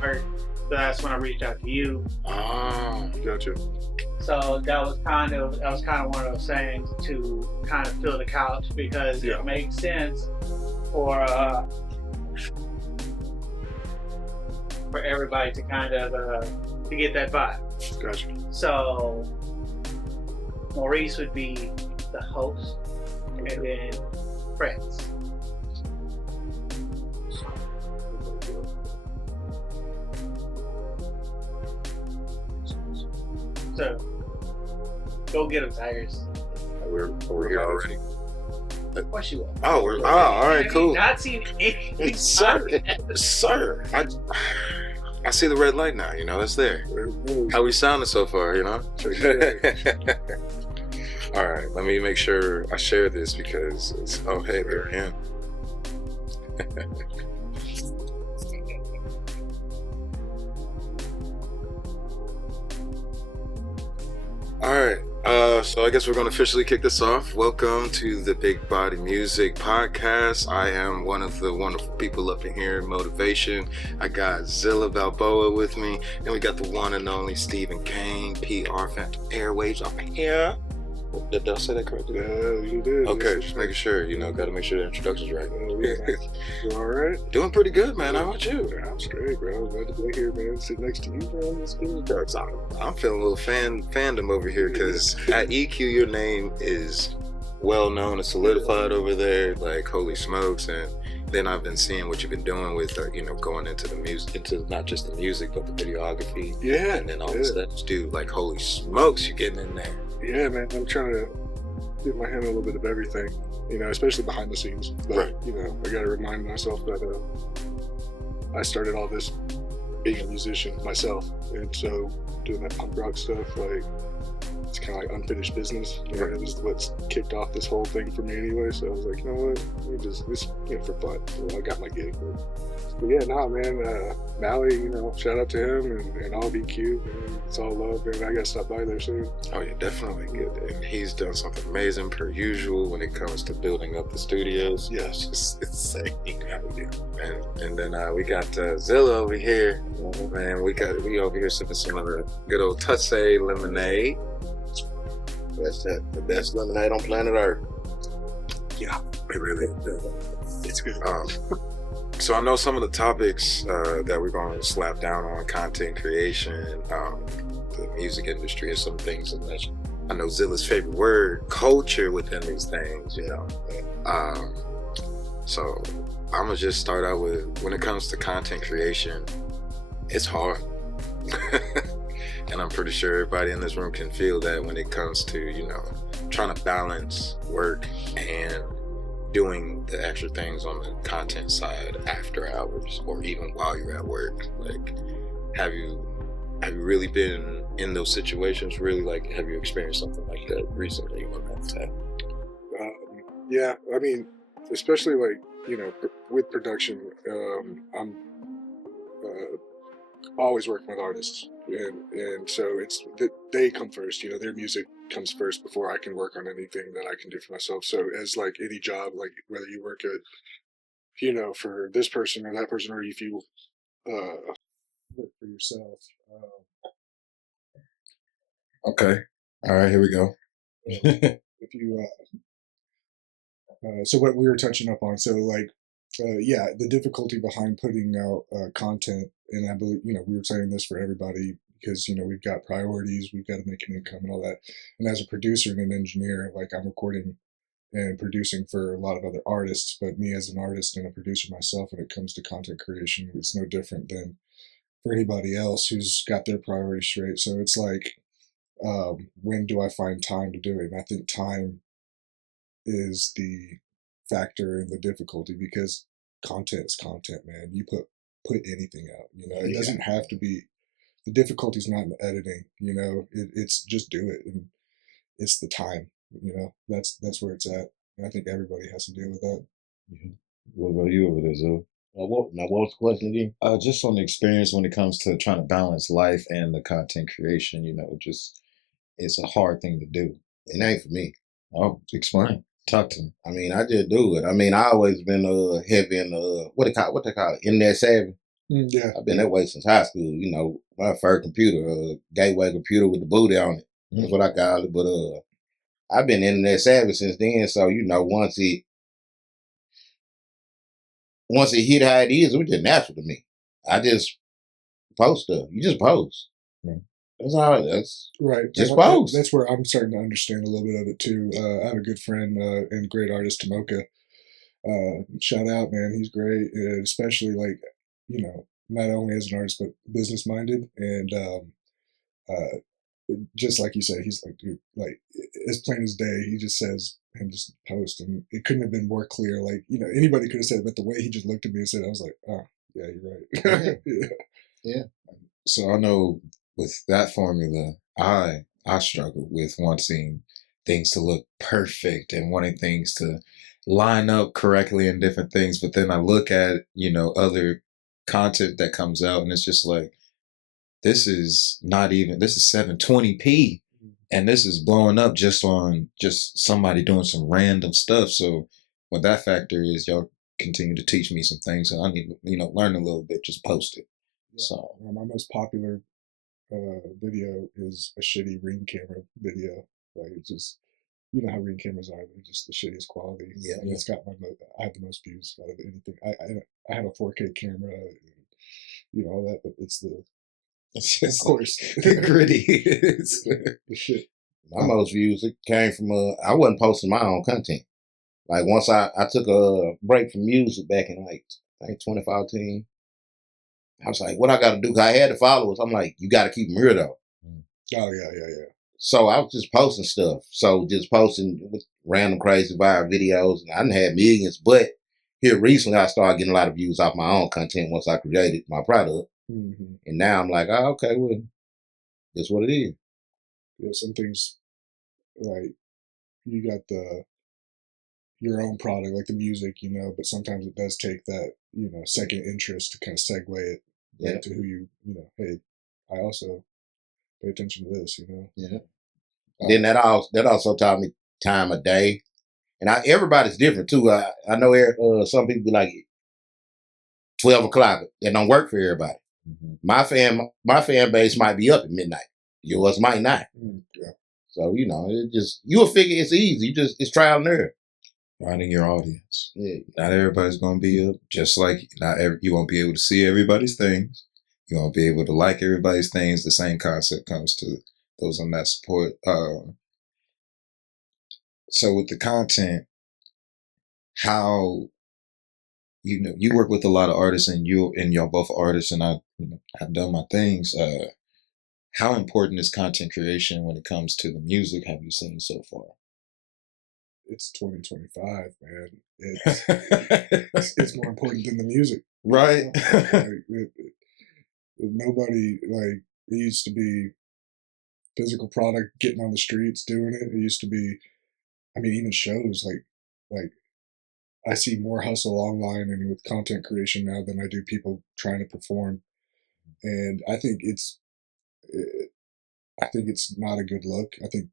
hurt. So that's when I reached out to you. Oh, gotcha. So that was kind of one of those things to kind of fill the couch because Yeah. it makes sense for everybody to kind of to get that vibe. Gotcha. So Maurice would be the host, and then friends. So go get them, Tigers. We're here already. Of course you will. Oh, all right, cool. Not seen anything. Sir. I see the red light now. You know, it's there. How we sounding so far? You know. All right, let me make sure I share this because it's hey, there I am. All right, so I guess we're going to officially kick this off. Welcome to the Big Body Music Podcast. I am one of the wonderful people up in here, Mo-Vation. I got Zilla Balboa with me, and we got the one and only Stephen Kane, PR Phantom Airwaves up here. Did I say that correctly? Yeah, you did. Okay, just making sure, got to make sure the introduction's right. You all right? Doing pretty good, man. How about you? Yeah, I'm straight, bro. Glad to be here, man. Sit next to you, man. It's good. I'm feeling a little fandom over here because at EQ, your name is well known and solidified over there. Like, holy smokes. And then I've been seeing what you've been doing with, going into the music, into not just the music, but the videography. Yeah. And then all the stuff you do. Like, holy smokes, you're getting in there. Yeah, man. I'm trying to get my hand on a little bit of everything, especially behind the scenes. But, right. I got to remind myself that I started all this being a musician myself. And so doing that punk rock stuff, it's kind of like unfinished business. It was what's kicked off this whole thing for me anyway. So I was like, you know what? Let me just, this for fun. So I got my gig. But yeah, man, Mally, shout out to him and all BQ. Man, it's all love, man. I got to stop by there soon. Oh, yeah, definitely. And he's done something amazing per usual when it comes to building up the studios. Yes. It's insane. And then we got Zilla over here. Man, we over here sipping some of the good old Tussey lemonade. That's the best lemonade on planet Earth. Yeah, it really is. It's good. So I know some of the topics that we're going to slap down on content creation, the music industry, and some things. And I know Zilla's favorite word, culture, within these things. So I'm gonna just start out with, when it comes to content creation, it's hard. And I'm pretty sure everybody in this room can feel that when it comes to, trying to balance work and doing the extra things on the content side after hours or even while you're at work. Like, have you really been in those situations? Really, have you experienced something like that recently on that side? Yeah, I mean, especially with production, I'm always working with artists, and so it's that they come first. Their music comes first before I can work on anything that I can do for myself. So as any job, whether you work at for this person or that person, or if you work for yourself. Okay. All right, here we go. If you so what we were touching up on, so the difficulty behind putting out content, and I believe we were saying this for everybody because we've got priorities, we've got to make an income and all that. And as a producer and an engineer, I'm recording and producing for a lot of other artists, but me as an artist and a producer myself, when it comes to content creation, it's no different than for anybody else who's got their priorities straight. So it's when do I find time to do it? And I think time is the factor in the difficulty, because content is content, man. You put anything out, it doesn't have to be, the difficulty is not in the editing, it's just do it, and it's the time, that's where it's at. And I think everybody has to deal with that. Mm-hmm. What about you over there, Zoe? What was the question again? Just on the experience when it comes to trying to balance life and the content creation, it's a hard thing to do. It ain't for me. Oh, explain. Talk to me. I mean, I just do it. I mean, I always been heavy in what they call it, internet savvy. Yeah. I've been that way since high school. You know, my first computer, gateway computer with the booty on it. That's what I call it. But I've been internet savvy since then. So you know, once it hit how it is, it was just natural to me. I just post stuff. You just post. That's all. That's Right. just And post. that's where I'm starting to understand a little bit of it too. I have a good friend and great artist, Tomoka. Shout out, man. He's great, especially like, not only as an artist, but business minded. And just like you said, he's like, dude, like, as plain as day, he just says, and just post. And it couldn't have been more clear. Like, anybody could have said it, but the way he just looked at me and said, I was like, oh, yeah, you're right. Yeah. Yeah. Yeah. So I know with that formula, I struggle with wanting things to look perfect and wanting things to line up correctly and different things. But then I look at, other content that comes out and it's just like, this is 720p and this is blowing up just on just somebody doing some random stuff. So what that factor is, y'all continue to teach me some things and I need, learn a little bit, just post it. Yeah. So My most popular video is a shitty Ring camera video. Like, it's just, how Ring cameras are, they're just the shittiest quality. Yeah. And it's got I have the most views out of anything. I have a 4K camera and, all that, but it's of course, gritty. the shit. My most views it came from I wasn't posting my own content. Like once I took a break from music back in like I think 2014. I was like, what I got to do? 'Cause I had the followers. I'm like, you got to keep them real though. Oh yeah. So I was just posting stuff. So just posting with random crazy viral videos. And I didn't have millions, but here recently I started getting a lot of views off my own content once I created my product. Mm-hmm. And now I'm like, oh, okay, well, that's what it is. Yeah, some things like you got your own product, like the music, but sometimes it does take that, second interest to kind of segue it to who hey, I also pay attention to this, Yeah. Then that also taught me time of day. And everybody's different too. I know some people be like 12 o'clock. That don't work for everybody. Mm-hmm. My fan base might be up at midnight. Yours might not. Yeah. So, you'll figure it's easy. It's trial and error. Finding your audience. Yeah. Not everybody's going to be up. Just like you won't be able to see everybody's things. You won't be able to like everybody's things. The same concept comes to those on that support. So with the content, how you work with a lot of artists and y'all both artists and I've done my things. How important is content creation when it comes to the music have you seen so far? It's 2025, man. It's more important than the music, right? Nobody, like, it used to be physical product getting on the streets doing it. It used to be, even shows like I see more hustle online and with content creation now than I do people trying to perform, and I think it's not a good look. I think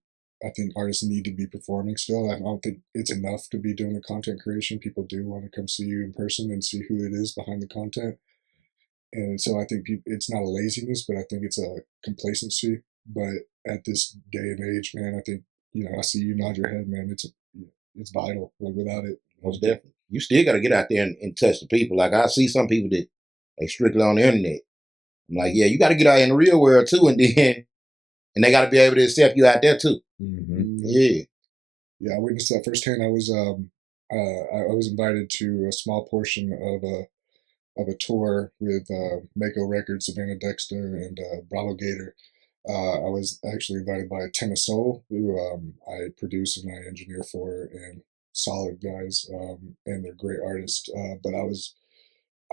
artists need to be performing still. I don't think it's enough to be doing the content creation. People do want to come see you in person and see who it is behind the content. And so I think it's not a laziness, but I think it's a complacency. But at this day and age, man, I think, I see you nod your head, man. It's vital. Like, without it, Most definitely. You still got to get out there and touch the people. Like I see some people that they strictly on the internet. I'm like, yeah, you got to get out in the real world too, and they got to be able to accept you out there too. Mm-hmm. Yeah. Yeah, I witnessed that firsthand. I was invited to a small portion of a tour with Mako Records, Savannah Dexter, and Bravo Gator. I was actually invited by Tennis Soul, who I produce and I engineer for, and solid guys, and they're great artists. But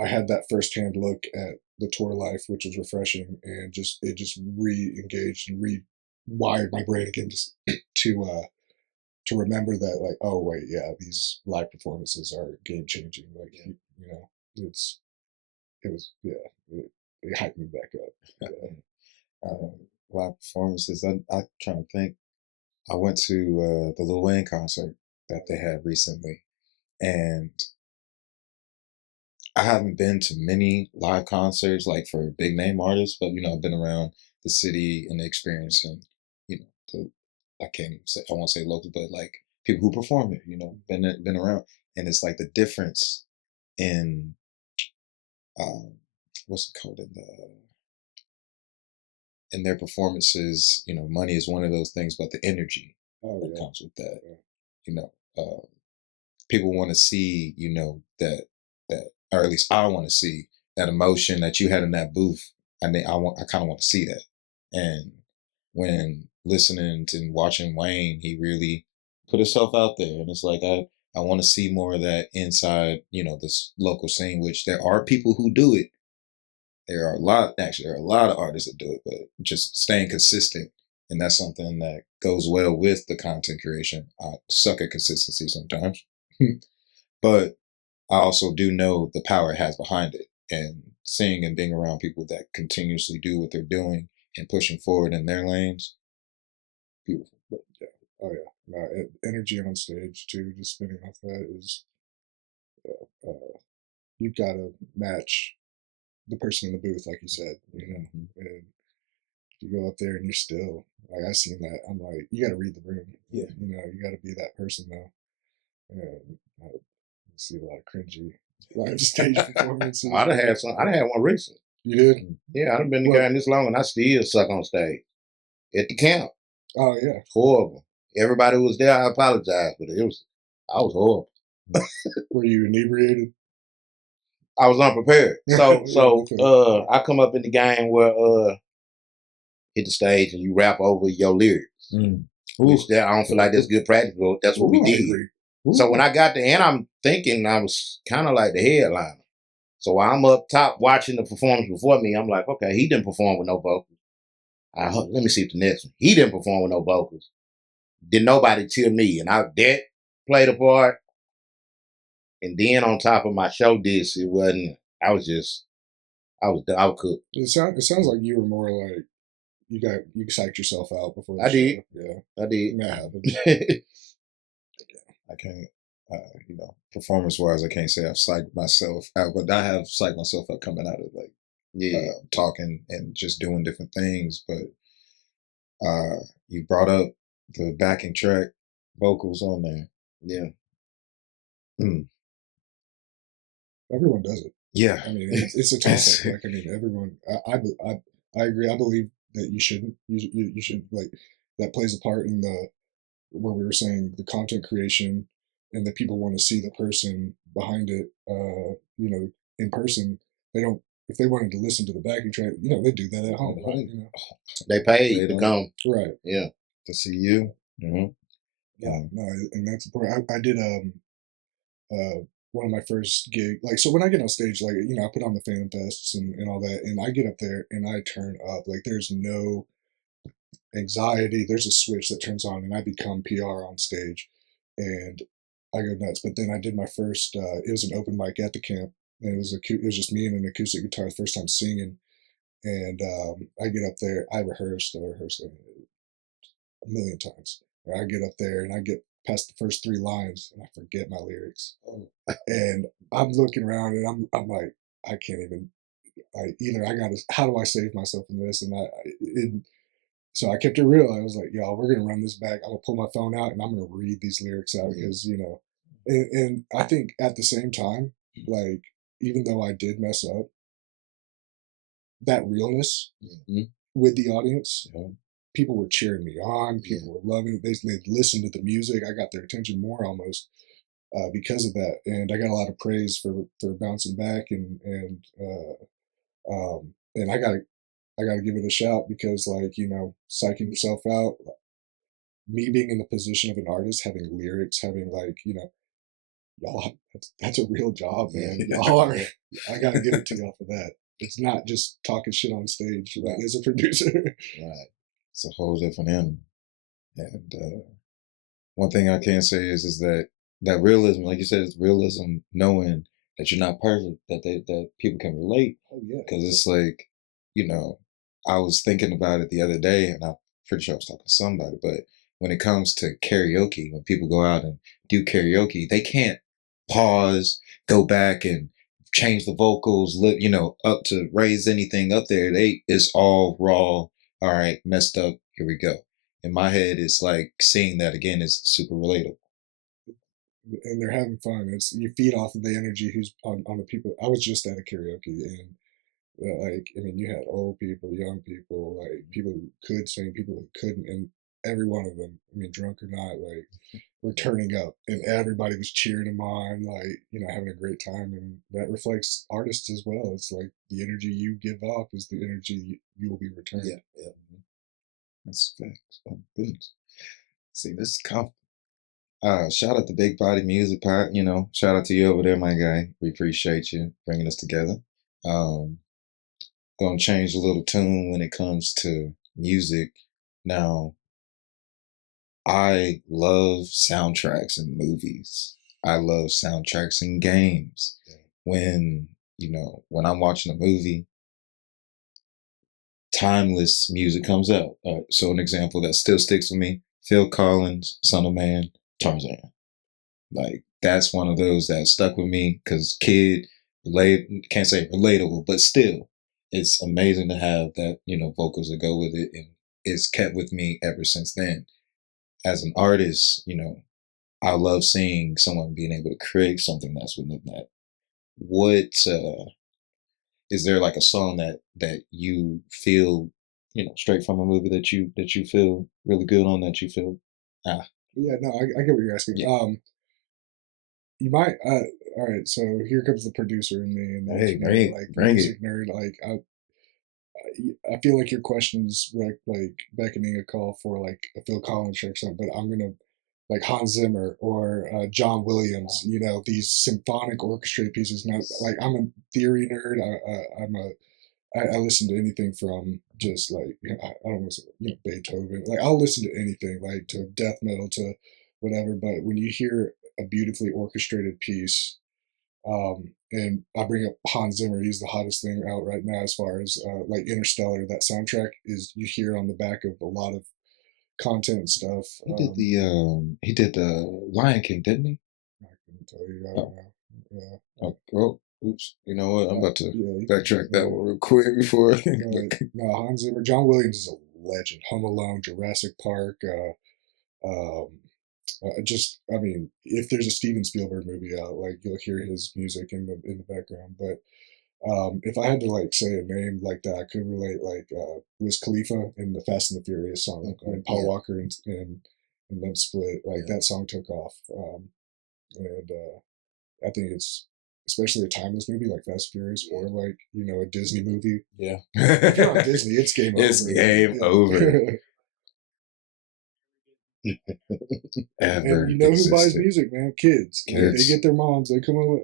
I had that firsthand look at the tour life, which was refreshing, and it just re-engaged and rewired my brain again to remember that, like, oh wait, yeah, these live performances are game changing. Like, it was, yeah, it hyped me back up. Live performances. I'm trying to think. I went to the Lil Wayne concert that they had recently, and I haven't been to many live concerts like for big name artists, but I've been around the city and the experience, and you know, the I can't even say, I won't say local, but like people who perform it. Been around, and it's like the difference in um, what's it called in their performances. Money is one of those things, but the energy that comes with that. You know, people want to see, that, or at least I want to see that emotion that you had in that booth. I kind of want to see that. And when listening to and watching Wayne, he really put himself out there, and it's like I want to see more of that inside, this local scene. Which there are people who do it. There are a lot of artists that do it, but just staying consistent. And that's something that goes well with the content creation. I suck at consistency sometimes, but I also do know the power it has behind it. And seeing and being around people that continuously do what they're doing and pushing forward in their lanes, beautiful. But yeah, oh yeah, no, energy on stage too. Just spinning off that is, you've got to match the person in the booth, like you said, and you go up there and you're still like, I seen that. I'm like, you got to read the room. Yeah. You got to be that person though. And I see a lot of cringy live stage performances. I done had some. I done had one recent. You did? Yeah, I done been the guy this long, and I still suck on stage at the camp. Oh yeah. Horrible. Everybody was there. I apologize, but I was horrible. Were you inebriated? I was unprepared. So I come up in the game where hit the stage and you rap over your lyrics. Which I don't feel like that's good practice, but that's what we did. So when I got there, and I'm thinking I was kind of like the headliner. So while I'm up top watching the performance before me, I'm like, okay, he didn't perform with no vocals. Let me see if the next one. He didn't perform with no vocals. Did nobody till me, and that played a part. And then on top of my show disc, it wasn't. I was cooked. It sounds like you were more like you psyched yourself out before the I show. did. Yeah, I did. that happened. I can't, performance wise, I can't say I've psyched myself out, but I have psyched myself out coming out of talking and just doing different things. But you brought up the backing track vocals on there. Yeah. Everyone does it. Yeah. I mean, it's a toss up. Like, I mean, everyone. I agree. I believe that you shouldn't. You should, like, that plays a part in where we were saying the content creation, and that people want to see the person behind it. In person, they don't. If they wanted to listen to the backing track, they do that at home. Right? They paid to come. Right. Yeah. To see you. No, and that's important. I did one of my first gig, like, so when I get on stage, like, I put on the Phantom Fests and all that, and I get up there and I turn up, like, there's no anxiety. There's a switch that turns on and I become PR on stage, and I go nuts. But then I did my first, it was an open mic at the camp, and it was just me and an acoustic guitar, the first time singing. And I get up there, I rehearsed it a million times. And I get up there and I get past the first 3 lines and I forget my lyrics. And I'm looking around and I'm like, I can't even. How do I save myself from this? So I kept it real. I was like, y'all, we're gonna run this back. I'm gonna pull my phone out and I'm gonna read these lyrics out because and I think at the same time, like, even though I did mess up, that realness with the audience. People were cheering me on. People were loving it. They listened to the music. I got their attention more almost because of that, and I got a lot of praise for bouncing back and I gotta give it a shout because, like, psyching yourself out, me being in the position of an artist, having lyrics, having, like, y'all, that's a real job, man. Y'all are. I gotta give it to y'all for that. It's not just talking shit on stage, right, as a producer. Right. It's a whole different animal. And one thing I can say is that realism, like you said, it's realism, knowing that you're not perfect, that people can relate. Oh yeah. Because it's like, I was thinking about it the other day, and I'm pretty sure I was talking to somebody, but when it comes to karaoke, when people go out and do karaoke, they can't pause, go back and change the vocals, you know, up to raise anything up there. It's all raw. All right, messed up. Here we go. In my head, it's like seeing that again is super relatable. And they're having fun. It's you feed off of the energy who's on the people. I was just at a karaoke and like I mean, you had old people, young people, like people who could sing, people who couldn't, and every one of them, I mean, drunk or not, like were turning up, and everybody was cheering them on, like you know, having a great time, and that reflects artists as well. It's like the energy you give off is the energy you will be returned. Yeah, yeah. That's facts. Oh goodness. See, this is confident. Shout out to Big Body Music Pot. You know, shout out to you over there, my guy. We appreciate you bringing us together. Gonna change a little tune when it comes to music. Now, I love soundtracks in movies. I love soundtracks in games. When, you know, when I'm watching a movie, timeless music comes out. So an example that still sticks with me, Phil Collins, Son of Man, Tarzan. Like that's one of those that stuck with me because can't say relatable, but still, it's amazing to have that, you know, vocals that go with it, and it's kept with me ever since then. As an artist, you know, I love seeing someone being able to create something that's within that. What is there like a song that you feel, you know, straight from a movie that you feel really good on, that you feel Yeah, no, I get what you're asking. Yeah. You might. All right, so here comes the producer in me, and Hey, you know, like bring music nerd. Like I feel like your question's like beckoning a call for like a Phil Collins track or something, but I'm gonna like Hans Zimmer or John Williams. You know, these symphonic orchestrated pieces. Now, like I'm a theory nerd. I listen to anything from just like I don't listen to Beethoven. Like I'll listen to anything, like to death metal to whatever. But when you hear a beautifully orchestrated piece, and I bring up Hans Zimmer, he's the hottest thing out right now as far as like Interstellar. That soundtrack is you hear on the back of a lot of content and stuff. he did the Lion King, didn't he? I couldn't tell you. I don't know. Yeah. Oh, oops. You know what? I'm about to Yeah, backtrack that one real quick before. No, Hans Zimmer. John Williams is a legend. Home Alone, Jurassic Park. Just, I mean, if there's a Steven Spielberg movie out, like you'll hear his music in the background. But if I had to like say a name like that, I could relate like Wiz Khalifa in the Fast and the Furious song, and Paul Walker and them split. Like that song took off, and I think it's especially a timeless movie like Fast and Furious or like a Disney movie. Yeah, if you're on Disney, it's game over. It's game over. Ever and you know existed. who buys music, man? Kids. Kids. They get their moms. They come over.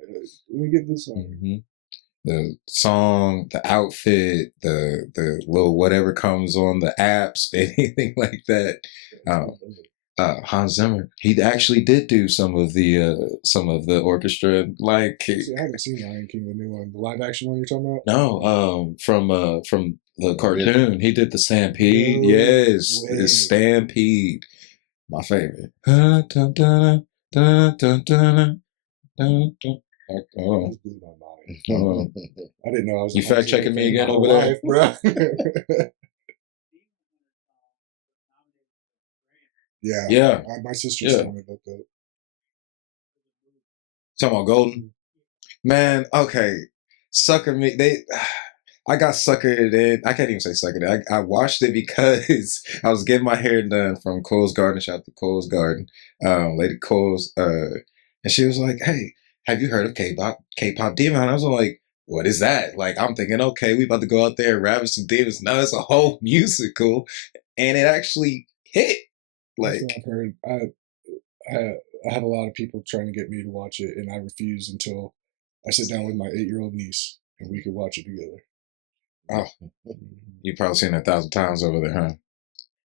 Let me get this song. Mm-hmm. The song, the outfit, the little whatever comes on the apps, anything like that. Hans Zimmer, he actually did do some of the orchestra. Like See, I haven't seen Lion King, the new one, the live action one you're talking about. No, from the cartoon, he did the Stampede. No Yes, way. the Stampede, my favorite. Dun, dun, dun, dun, dun, dun, dun, dun. Oh. That blew my mind. I didn't know I was. You fact checking me again over there, bro? Yeah. My sister's telling me about that. Talking about Golden, man. Okay, sucker me. I got suckered in. I can't even say suckered in. I watched it because I was getting my hair done from Cole's Garden. Shout out to Cole's Garden, Lady Cole's, and she was like, "Hey, have you heard of K-pop Demon?" And I was like, "What is that?" Like, I'm thinking, okay, we about to go out there and rap some demons. No, it's a whole musical, and it actually hit. Like, I've heard. I have a lot of people trying to get me to watch it, and I refuse until I sit down with my 8-year-old niece and we can watch it together. Oh, you've probably seen it 1,000 times over there, huh?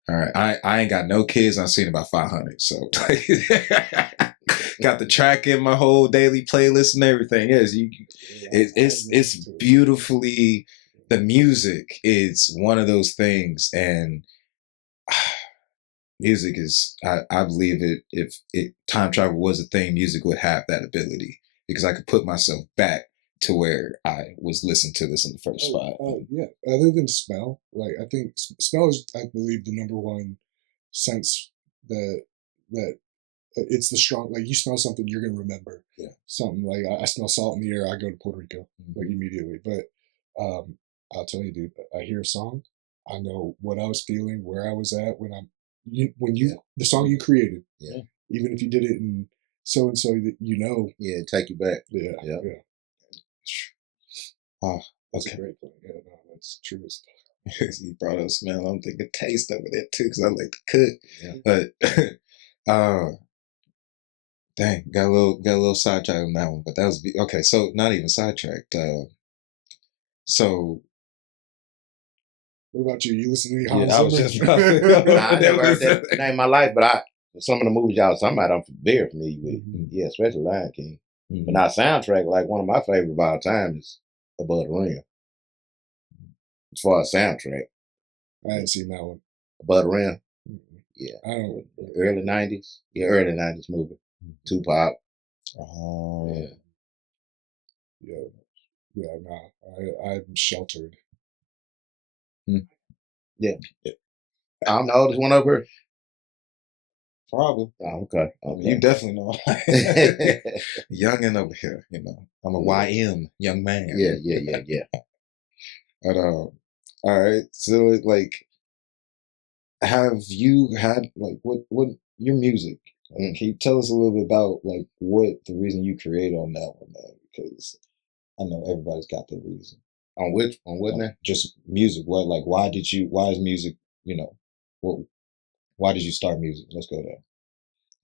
All right, I ain't got no kids. I've seen about 500, so got the track in my whole daily playlist and everything. Yes, it's beautifully. The music is one of those things, and music is. I believe it. If time travel was a thing, music would have that ability because I could put myself back to where I was listening to this in the first spot? Yeah. Other than smell, like I think smell is, I believe, the number one sense that it's the strong. Like you smell something, you're gonna remember. Yeah. Something like I smell salt in the air. I go to Puerto Rico like immediately. But I'll tell you, dude. I hear a song, I know what I was feeling, where I was at the song you created. Yeah. Even if you did it in so and so, you know. Yeah, take you back. Yeah. Yeah. Yeah. Oh, That's okay. a great point. Yeah, no, that's true. You brought up smell. I'm thinking taste over there too, because I like to cook. Yeah. But dang, got a little sidetracked on that one. But that was okay. So not even sidetracked. So What about you? You listen to any Hans yeah, I was Zimmer? just about to go. I never heard that name in my life, but some of the movies y'all was talking about, I'm very familiar with. Mhm. Yeah, especially Lion King. Mhm. But now soundtrack, like one of my favorite of all time is Above the Rim. As far as soundtrack, I hadn't seen that one. Above the Rim. Yeah, I don't. early '90s. Yeah, early '90s movie. Tupac. Oh, Yeah. Yeah. Nah. I'm sheltered. Yeah. I'm the oldest one over here. probably. Oh, okay. I mean, Okay. you definitely know. Youngin' over here, you know. I'm a YM, young man. Yeah. But all right. So like, have you had like what your music? Like, can you tell us a little bit about like what the reason you created on that one, man? Because I know everybody's got their reason. On what now? Just music. What like why is music? You know, why did you start music? Let's go there.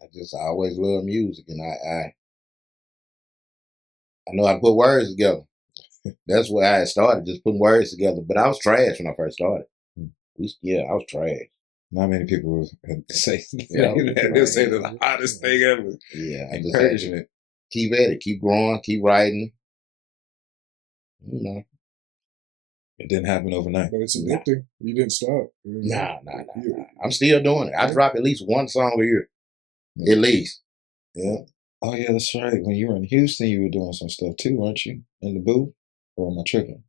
I always love music, and I know how to put words together. That's where I started, just putting words together. But I was trash when I first started. I was trash. Not many people say Yeah, that. They'll say they're the hottest thing ever. Yeah, I just had to Encouragement. keep at it, keep growing, keep writing. You know, It didn't happen overnight. But it's addicting. You didn't stop. nah. I'm still doing it. I drop at least one song a year, at least. Yeah. Oh yeah, that's right. When you were in Houston, you were doing some stuff too, weren't you? In the booth, or am I tripping?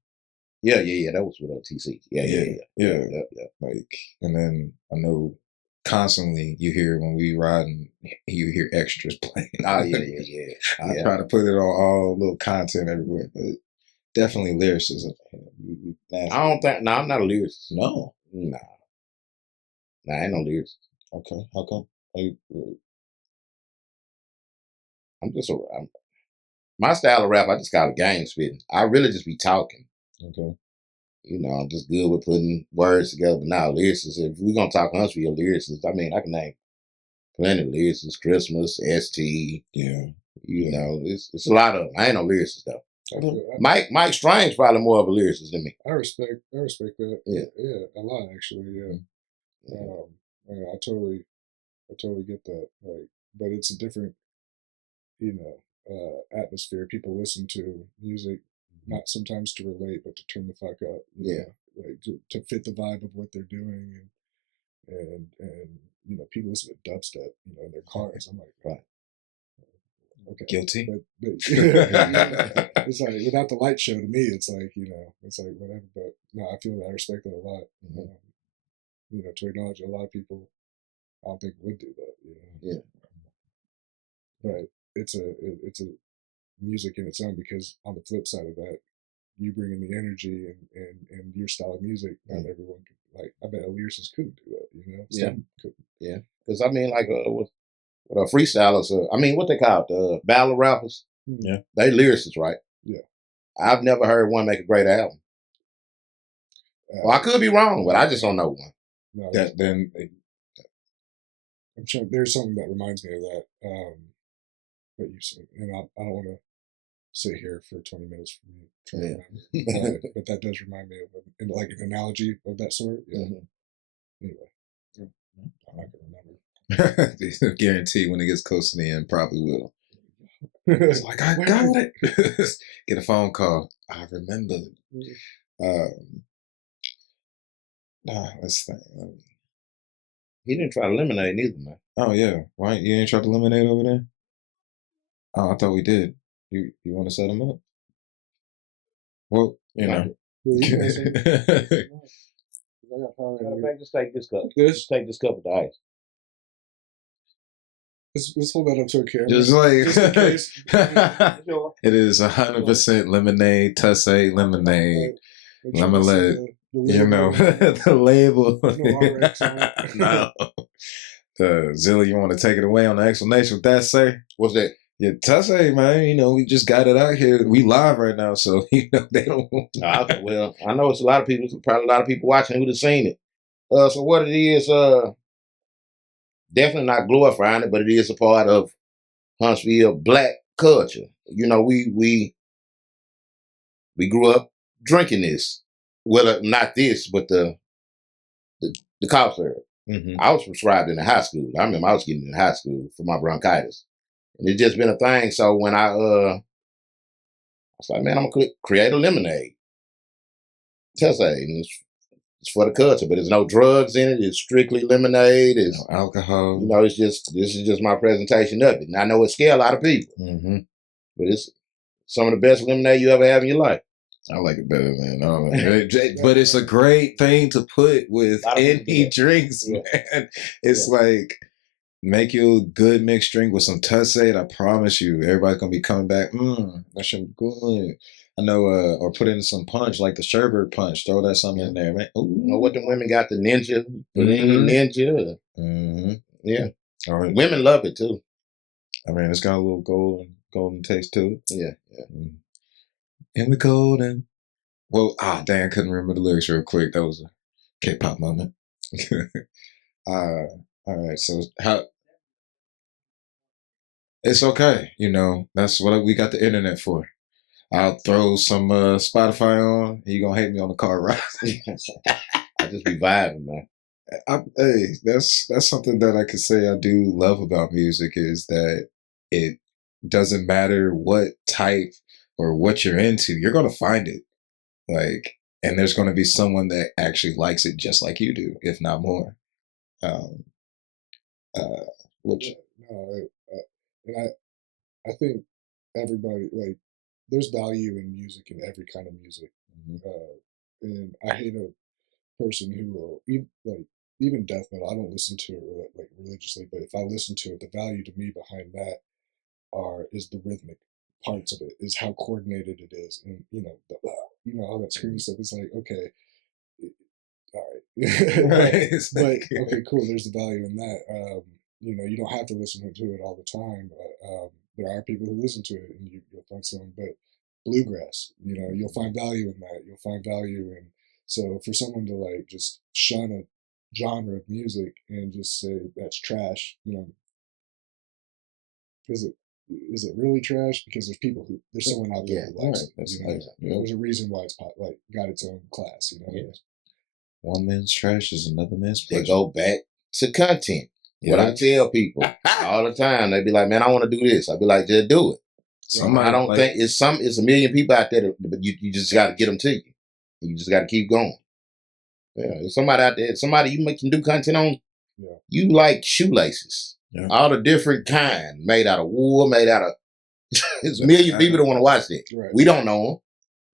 Yeah. That was with TC. Yeah. Like, and then I know constantly you hear when we riding, you hear extras playing. Oh yeah. I try to put it on all little content everywhere, but definitely lyricism. I don't think. No, I'm not a lyricist. No. Nah, I ain't no lyricist. Okay. How come? My style of rap, I just call it game spitting. I really just be talking. Okay. You know, I'm just good with putting words together. But now lyricists, if we're gonna talk honestly, a lyricist, I mean, I can name plenty of lyricists. Christmas, ST. Yeah. You know, it's a lot of them. I ain't no lyricist though. I Mike Strange probably more of a lyricist than me. respect that. Yeah. A lot actually. Yeah. Yeah, I totally get that. Like, but it's a different, atmosphere. People listen to music not sometimes to relate, but to turn the fuck up. Yeah. Like to fit the vibe of what they're doing, and people listen to dubstep, in their cars. I'm like, Right. Okay, Guilty. but it's like without the light show to me, it's like it's like whatever. But no, I feel that I respect that a lot. To acknowledge a lot of people, I don't think would do that. Yeah. But it's a music in its own, because on the flip side of that, you bring in the energy and your style of music. Not everyone could, like, I bet a lyricist couldn't do that. Some couldn't. Yeah. Because I mean, like with freestylers, what they call it, battle rappers. Yeah. They lyricists, right? Yeah. I've never heard one make a great album. Well, I could be wrong, but I just don't know one. No, Then I'm sure there's something that reminds me of that. That you said, and I don't want to sit here for 20 minutes for me trying to remember, but that does remind me of like an analogy of that sort. Yeah. Anyway, I'm not gonna remember. guarantee when it gets close to the end, probably will. It's like, I got it. Get a phone call. I remember. Let's think. He didn't try to eliminate neither, man. Oh yeah, why you ain't try to eliminate over there? Oh, I thought we did. You want to set him up? Well, you know. Matter of fact, just take this cup. This? Just take this cup with the ice. Let's hold that up to a camera. Just like just in case. it is 100% lemonade, Tussay lemonade. Lemonade. You know, the label. No RX on it. No. Zilla, you want to take it away on the explanation with that, sir? What's that? Yeah, Tussay, man, you know, we just got it out here. We live right now, so, you know, they don't... Well, I know it's a lot of people, probably a lot of people watching who'd have seen it. So what it is, definitely not glorifying it, but it is a part of Huntsville black culture. You know, we grew up drinking this. Well, not this, but the cough syrup. Mm-hmm. I was prescribed in high school. I remember I was getting it in high school for my bronchitis. And it's just been a thing. So when I was like, man, I'm going to create a lemonade. Tussay. And it's for the culture, but there's no drugs in it. It's strictly lemonade. It's no alcohol. You know, this is just my presentation of it. And I know it scares a lot of people. Mm-hmm. But it's some of the best lemonade you ever have in your life. I like it better than all of it. But it's a great thing to put with any drinks, man. It's like, make you a good mixed drink with some Tussay. I promise you, everybody's going to be coming back. That should be good. I know, or put in some punch, like the sherbet punch. Throw that something in there, man. Ooh. You know what the women got? The ninja. Ninja. Mm-hmm. Yeah. All right. Women love it, too. I mean, it's got a little golden taste to it. Yeah. Mm. And we golden. Well, dang, I couldn't remember the lyrics real quick. That was a K-pop moment. All right, so it's okay. You know, that's what we got the internet for. I'll throw some Spotify on. You gonna hate me on the car ride? I just be vibing, man. Hey, that's something that I could say I do love about music is that it doesn't matter what type or what you're into, you're gonna find it. Like, and there's gonna be someone that actually likes it just like you do, if not more. Which and I think everybody, like, there's value in music, in every kind of music. And I hate a person who will even death metal. I don't listen to it like religiously, but if I listen to it, the value to me behind that is the rhythmic parts of it, is how coordinated it is, and all that screaming stuff. It's like, okay, all right, right. But okay, cool. There's the value in that. You don't have to listen to it all the time, but there are people who listen to it, and you'll find some. But bluegrass, you'll find value in that. You'll find value in. So for someone to like just shun a genre of music and just say that's trash, is it really trash? Because there's someone out there who likes it. There's a reason why it's got its own class. One man's trash is another man's pleasure. They go back to content. What I tell people all the time, they be like, "Man, I want to do this." I be like, "Just do it." I don't think it's a million people out there, but you just got to get them to you. You just got to keep going. Yeah, there's somebody out there, somebody you can do content on. Yeah. You like shoelaces, all the different kind, made out of wool, made out of. There's a million people that want to watch that. Right. We don't know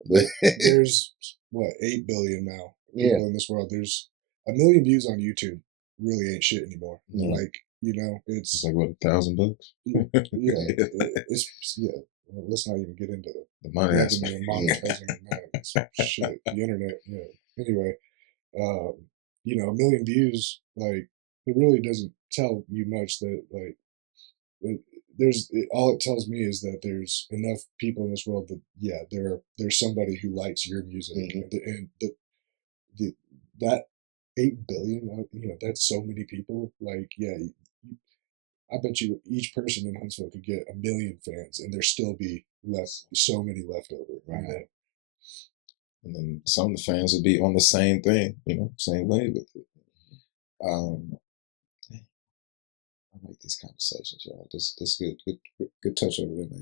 them. There's 8 billion now people in this world. There's 1 million views on YouTube. Really ain't shit anymore. Like, it's like what, 1,000 bucks? Let's not even get into the money aspect. Shit, the internet. Anyway, 1 million views. Like, it really doesn't tell you much. That like, all it tells me is that there's enough people in this world that there's somebody who likes your music, and that 8 billion, that's so many people. Like, I bet you each person in Huntsville could get 1 million fans, and there still be so many left over. Right. And then some of the fans would be on the same thing, same way with it. I like these conversations, y'all. This good touch over there, my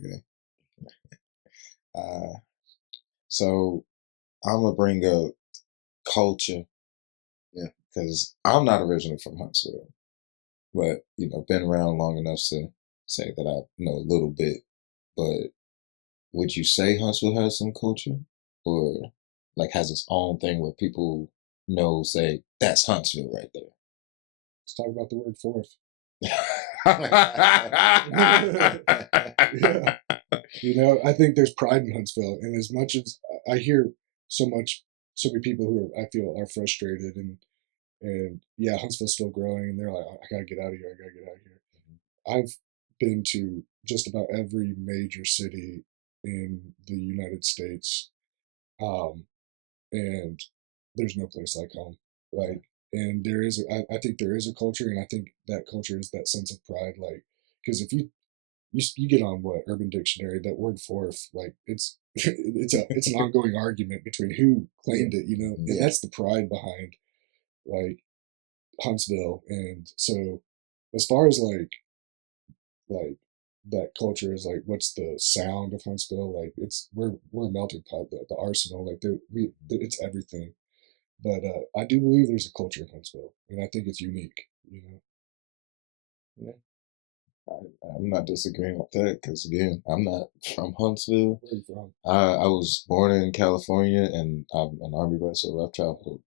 guy. So I'm gonna bring up culture. Yeah, because I'm not originally from Huntsville, but been around long enough to say that I know a little bit. But would you say Huntsville has some culture? or like has its own thing where people know, say, that's Huntsville right there? Let's talk about the word fourth. Yeah. You know, I think there's pride in Huntsville, and as much as I hear so many people who I feel are frustrated, and yeah, Huntsville's still growing, and they're like, I gotta get out of here, I gotta get out of here. I've been to just about every major city in the United States, um, and there's no place like home. Like, and I think there is a culture, and I think that culture is that sense of pride. Like, because if you get on what Urban Dictionary, that word fourth, like it's an ongoing argument between who claimed it, you know, and that's the pride behind like Huntsville. And so as far as like that culture is like what's the sound of Huntsville, like we're a melting pot, the arsenal, like it's everything. But I do believe there's a culture in Huntsville, and I think it's unique, you know. I'm not disagreeing with that because, again, I'm not from Huntsville. Where are you from? I was born in California, and I'm an Army brat, so I've traveled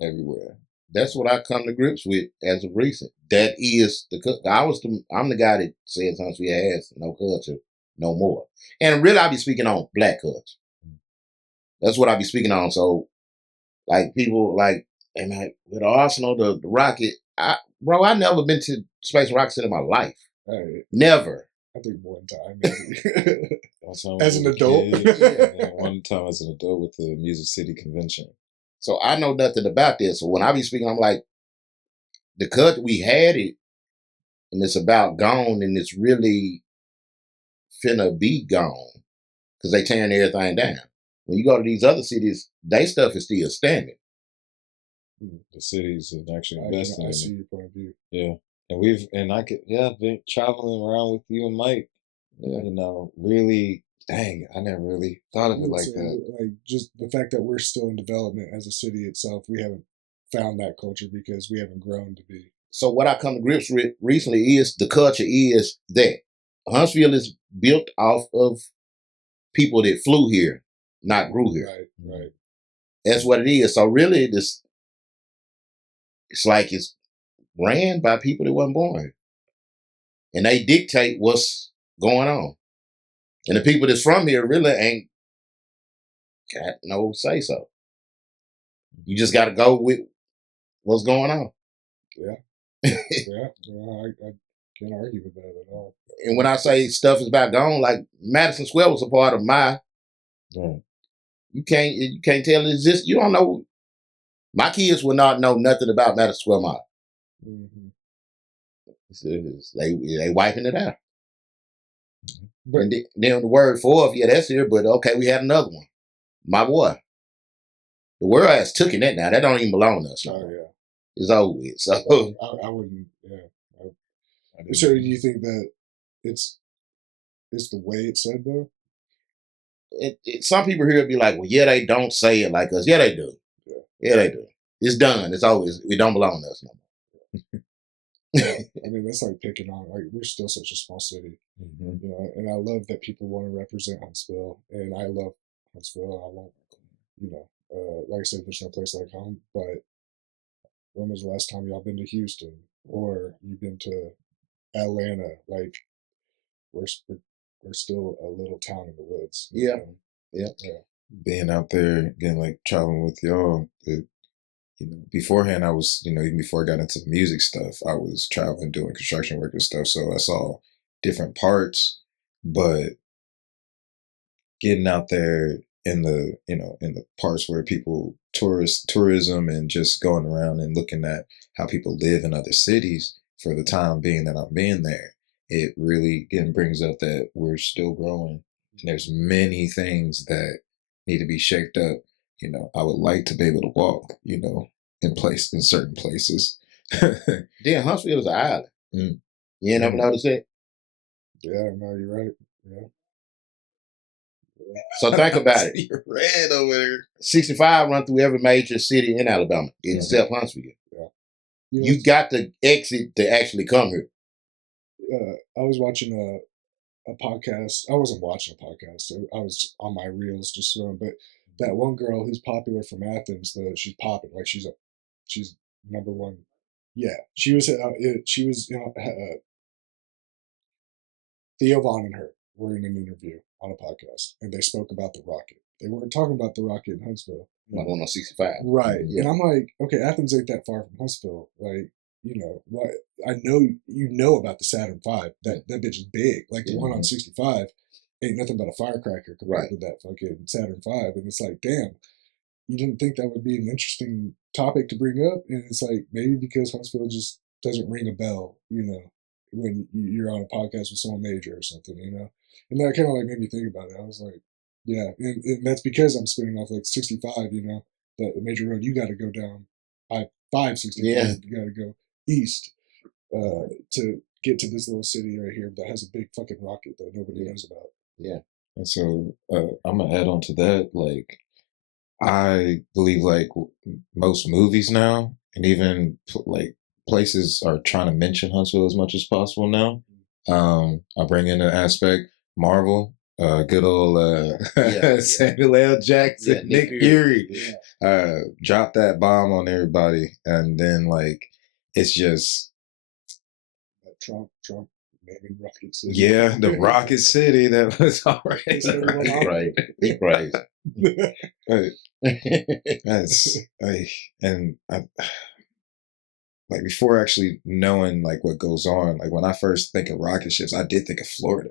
everywhere. That's what I come to grips with as of recent. That is I'm the guy that says Huntsville has no culture no more. And really, I be speaking on black culture. That's what I be speaking on. So, like people like, and like with the Arsenal, the Rocket, I never been to Space Rock City in my life. Right. Never. I think one time, maybe. One time As an adult. and one time as an adult with the Music City Convention. So I know nothing about this. So when I be speaking, I'm like, the culture, we had it, and it's about gone, and it's really finna be gone because they tearing everything down. When you go to these other cities, they stuff is still standing. The cities and actually I investing in see it. your point of view. Yeah. And I've been traveling around with you and Mike, you know, really, dang, I never really thought of it like that. Like just the fact that we're still in development as a city itself, we haven't found that culture because we haven't grown to be. So what I come to grips with recently is the culture is that Huntsville is built off of people that flew here, not grew here. Right. That's what it is. So really, it's like it's ran by people that wasn't born here. And they dictate what's going on. And the people that's from here really ain't got no say so. You just got to go with what's going on. Yeah. I can't argue with that at all. And when I say stuff is about gone, like Madison Square was a part of my. You can't tell it exists. You don't know. My kids will not know nothing about Madison Square Mall. Mm-hmm. They wiping it out. But and then the word fourth, that's here, but okay, we had another one. My boy. The world has taken that now. That don't even belong to us. No. Yeah. It's over with. So I wouldn't. Yeah. So do you think that it's the way it's said though? Some people here be like, well, yeah, they don't say it like us. Yeah, they do. Yeah, they do. It's done. It's always. It don't belong to us no more. I mean, that's like picking on. Like we're still such a small city, you know. And I love that people want to represent Huntsville, and I love Huntsville. I won't, you know, like I said, there's no place like home. But when was the last time y'all been to Houston or you've been to Atlanta? Like we're still a little town in the woods. Yeah. Being out there again, like traveling with y'all. Beforehand, I was, even before I got into the music stuff, I was traveling, doing construction work and stuff. So I saw different parts, but getting out there in the, in the parts where people tourism and just going around and looking at how people live in other cities for the time being that I'm being there, it really again brings up that we're still growing. And there's many things that need to be shaped up. I would like to be able to walk, in certain places. Then Huntsville is an island. You ain't never noticed that? Yeah, no, you're right. Yeah. So think about it. You're red over there. 65 run through every major city in Alabama except Huntsville. Yeah. You got to exit to actually come here. I was watching a podcast. I wasn't watching a podcast. I was on my reels just but that one girl who's popular from Athens, she's popping, like she's number one. Yeah, she was Theo Vaughn and her were in an interview on a podcast, and they spoke about the Rocket. They weren't talking about the Rocket in Huntsville. Like 165. Right. Yeah. And I'm like, okay, Athens ain't that far from Huntsville. Like, what I know you know about the Saturn V. That bitch is big. Like the one on 65 ain't nothing but a firecracker compared to that fucking Saturn V. And it's like, damn, you didn't think that would be an interesting topic to bring up? And it's like, maybe because Huntsville just doesn't ring a bell, when you're on a podcast with someone major or something, And that kind of like made me think about it. I was like, yeah, and that's because I'm spinning off like 65, that major road. You got to go down I-565. Yeah. You got to go east to get to this little city right here that has a big fucking rocket that nobody knows about. Yeah. And so I'm gonna add on to that. Like, I believe like most movies now, and even like places are trying to mention Huntsville as much as possible now. I bring in an aspect Marvel, good old Samuel L. Jackson, Nick Fury, drop that bomb on everybody, and then like it's just Trump naming Rocket City. Yeah, the Rocket City that was already right. That's like before actually knowing like what goes on, like when I first think of rocket ships, I did think of Florida,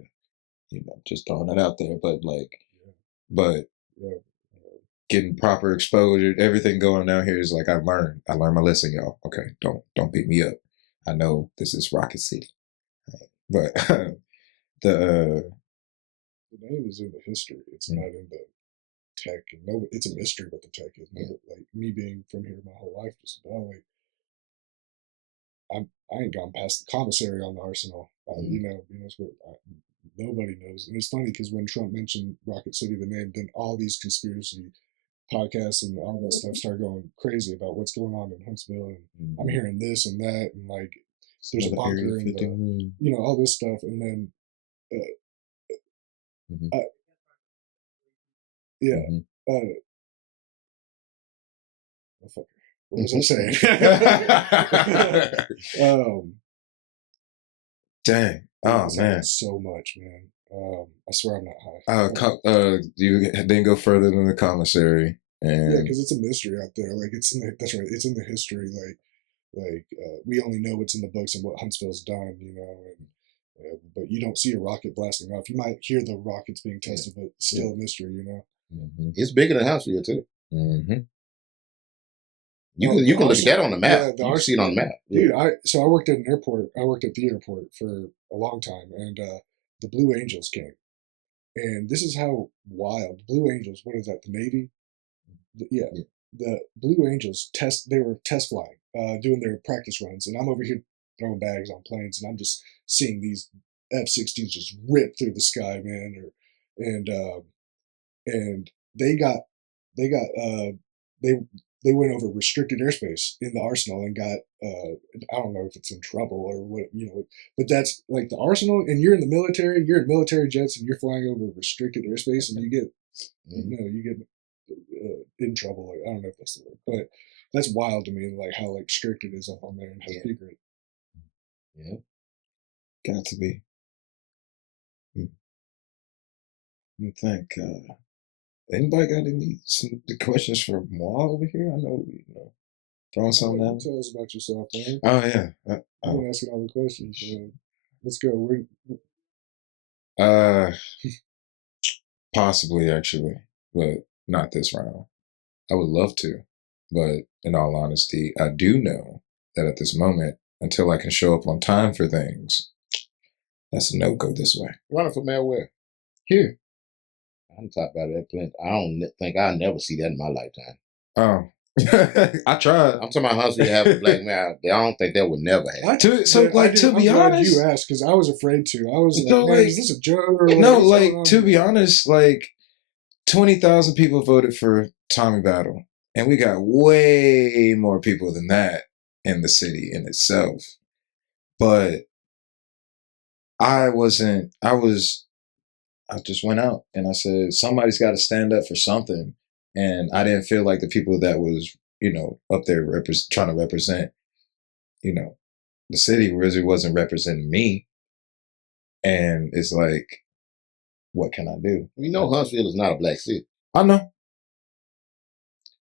just throwing it out there. But getting proper exposure, everything going down here is like I learned my lesson, y'all. Okay, don't beat me up. I know this is Rocket City, but the name is in the history. It's not in the tech. And it's a mystery what the tech is. Like me being from here my whole life, just about like I ain't gone past the commissary on the Arsenal. Nobody knows. And it's funny because when Trump mentioned Rocket City, the name, then all these conspiracy podcasts and all that stuff start going crazy about what's going on in Huntsville. And I'm hearing this and that, and like there's a bunker and all this stuff. And then, what was I saying? Dang. Oh man. So much, man. I swear I'm not high. You didn't go further than the commissary. And because it's a mystery out there. Like that's right. It's in the history. Like we only know what's in the books and what Huntsville's done, and but you don't see a rocket blasting off. You might hear the rockets being tested, but still a mystery, It's bigger than Huntsville too. You can look at that on the map. You can see it on the map. Dude, I worked at an airport. I worked at the airport for a long time, and the Blue Angels came. And this is how wild. The Blue Angels, what is that, the Navy? The Blue Angels they were test flying, doing their practice runs. And I'm over here throwing bags on planes, and I'm just seeing these F-16s just rip through the sky, man. And they went over restricted airspace in the Arsenal and got I don't know if it's in trouble or what, but that's like the Arsenal, and you're in the military, you're in military jets, and you're flying over restricted airspace, and you get in trouble. Like, I don't know if that's the word, but that's wild to me, like how like strict it is up on there and how secret. Got to be. I think. Anybody got any questions for Moa over here? I know, throwing something out. Tell us about yourself, man. Oh yeah, I've been asking all the questions. Man. Let's go. Possibly actually, but not this round. I would love to, but in all honesty, I do know that at this moment, until I can show up on time for things, that's a no-go this way. Running for mayor where? Here. I'm talking about that plenty. I don't think I'll never see that in my lifetime. Oh, I tried. I'm talking about Huntsville have a black mayor. I don't think that would never happen. To be honest, you asked because I was afraid to. I was like, man, is this a joke? Or to be honest, like 20,000 people voted for Tommy Battle, and we got way more people than that in the city in itself. But I just went out and I said, somebody's got to stand up for something. And I didn't feel like the people that was, up there trying to represent, the city really wasn't representing me. And it's like, what can I do? Huntsville is not a black city. I know.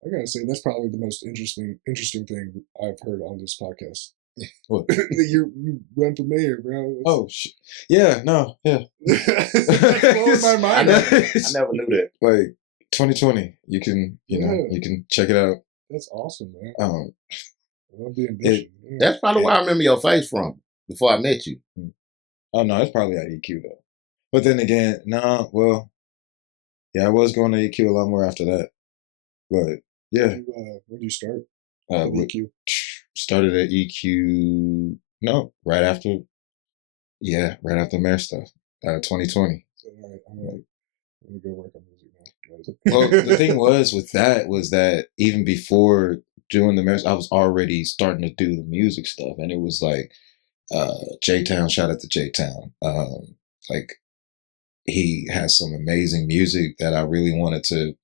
I gotta say that's probably the most interesting thing I've heard on this podcast. What? You run for mayor, bro. Oh, yeah, no, yeah. That's blowing my mind. I never knew that. Like 2020, you can, you can check it out. That's awesome, man. Um, I love the ambition. That's probably where I remember your face from before I met you. Oh no, it's probably at EQ though. But then again, I was going to EQ a lot more after that. But yeah, when did you start? EQ started at EQ. No, right after mayor stuff. 2020. So, I'm gonna go work on music now. Well, the thing was that even before doing the mayor, I was already starting to do the music stuff, and it was like J-Town. Shout out to J-Town. Like he has some amazing music that I really wanted to,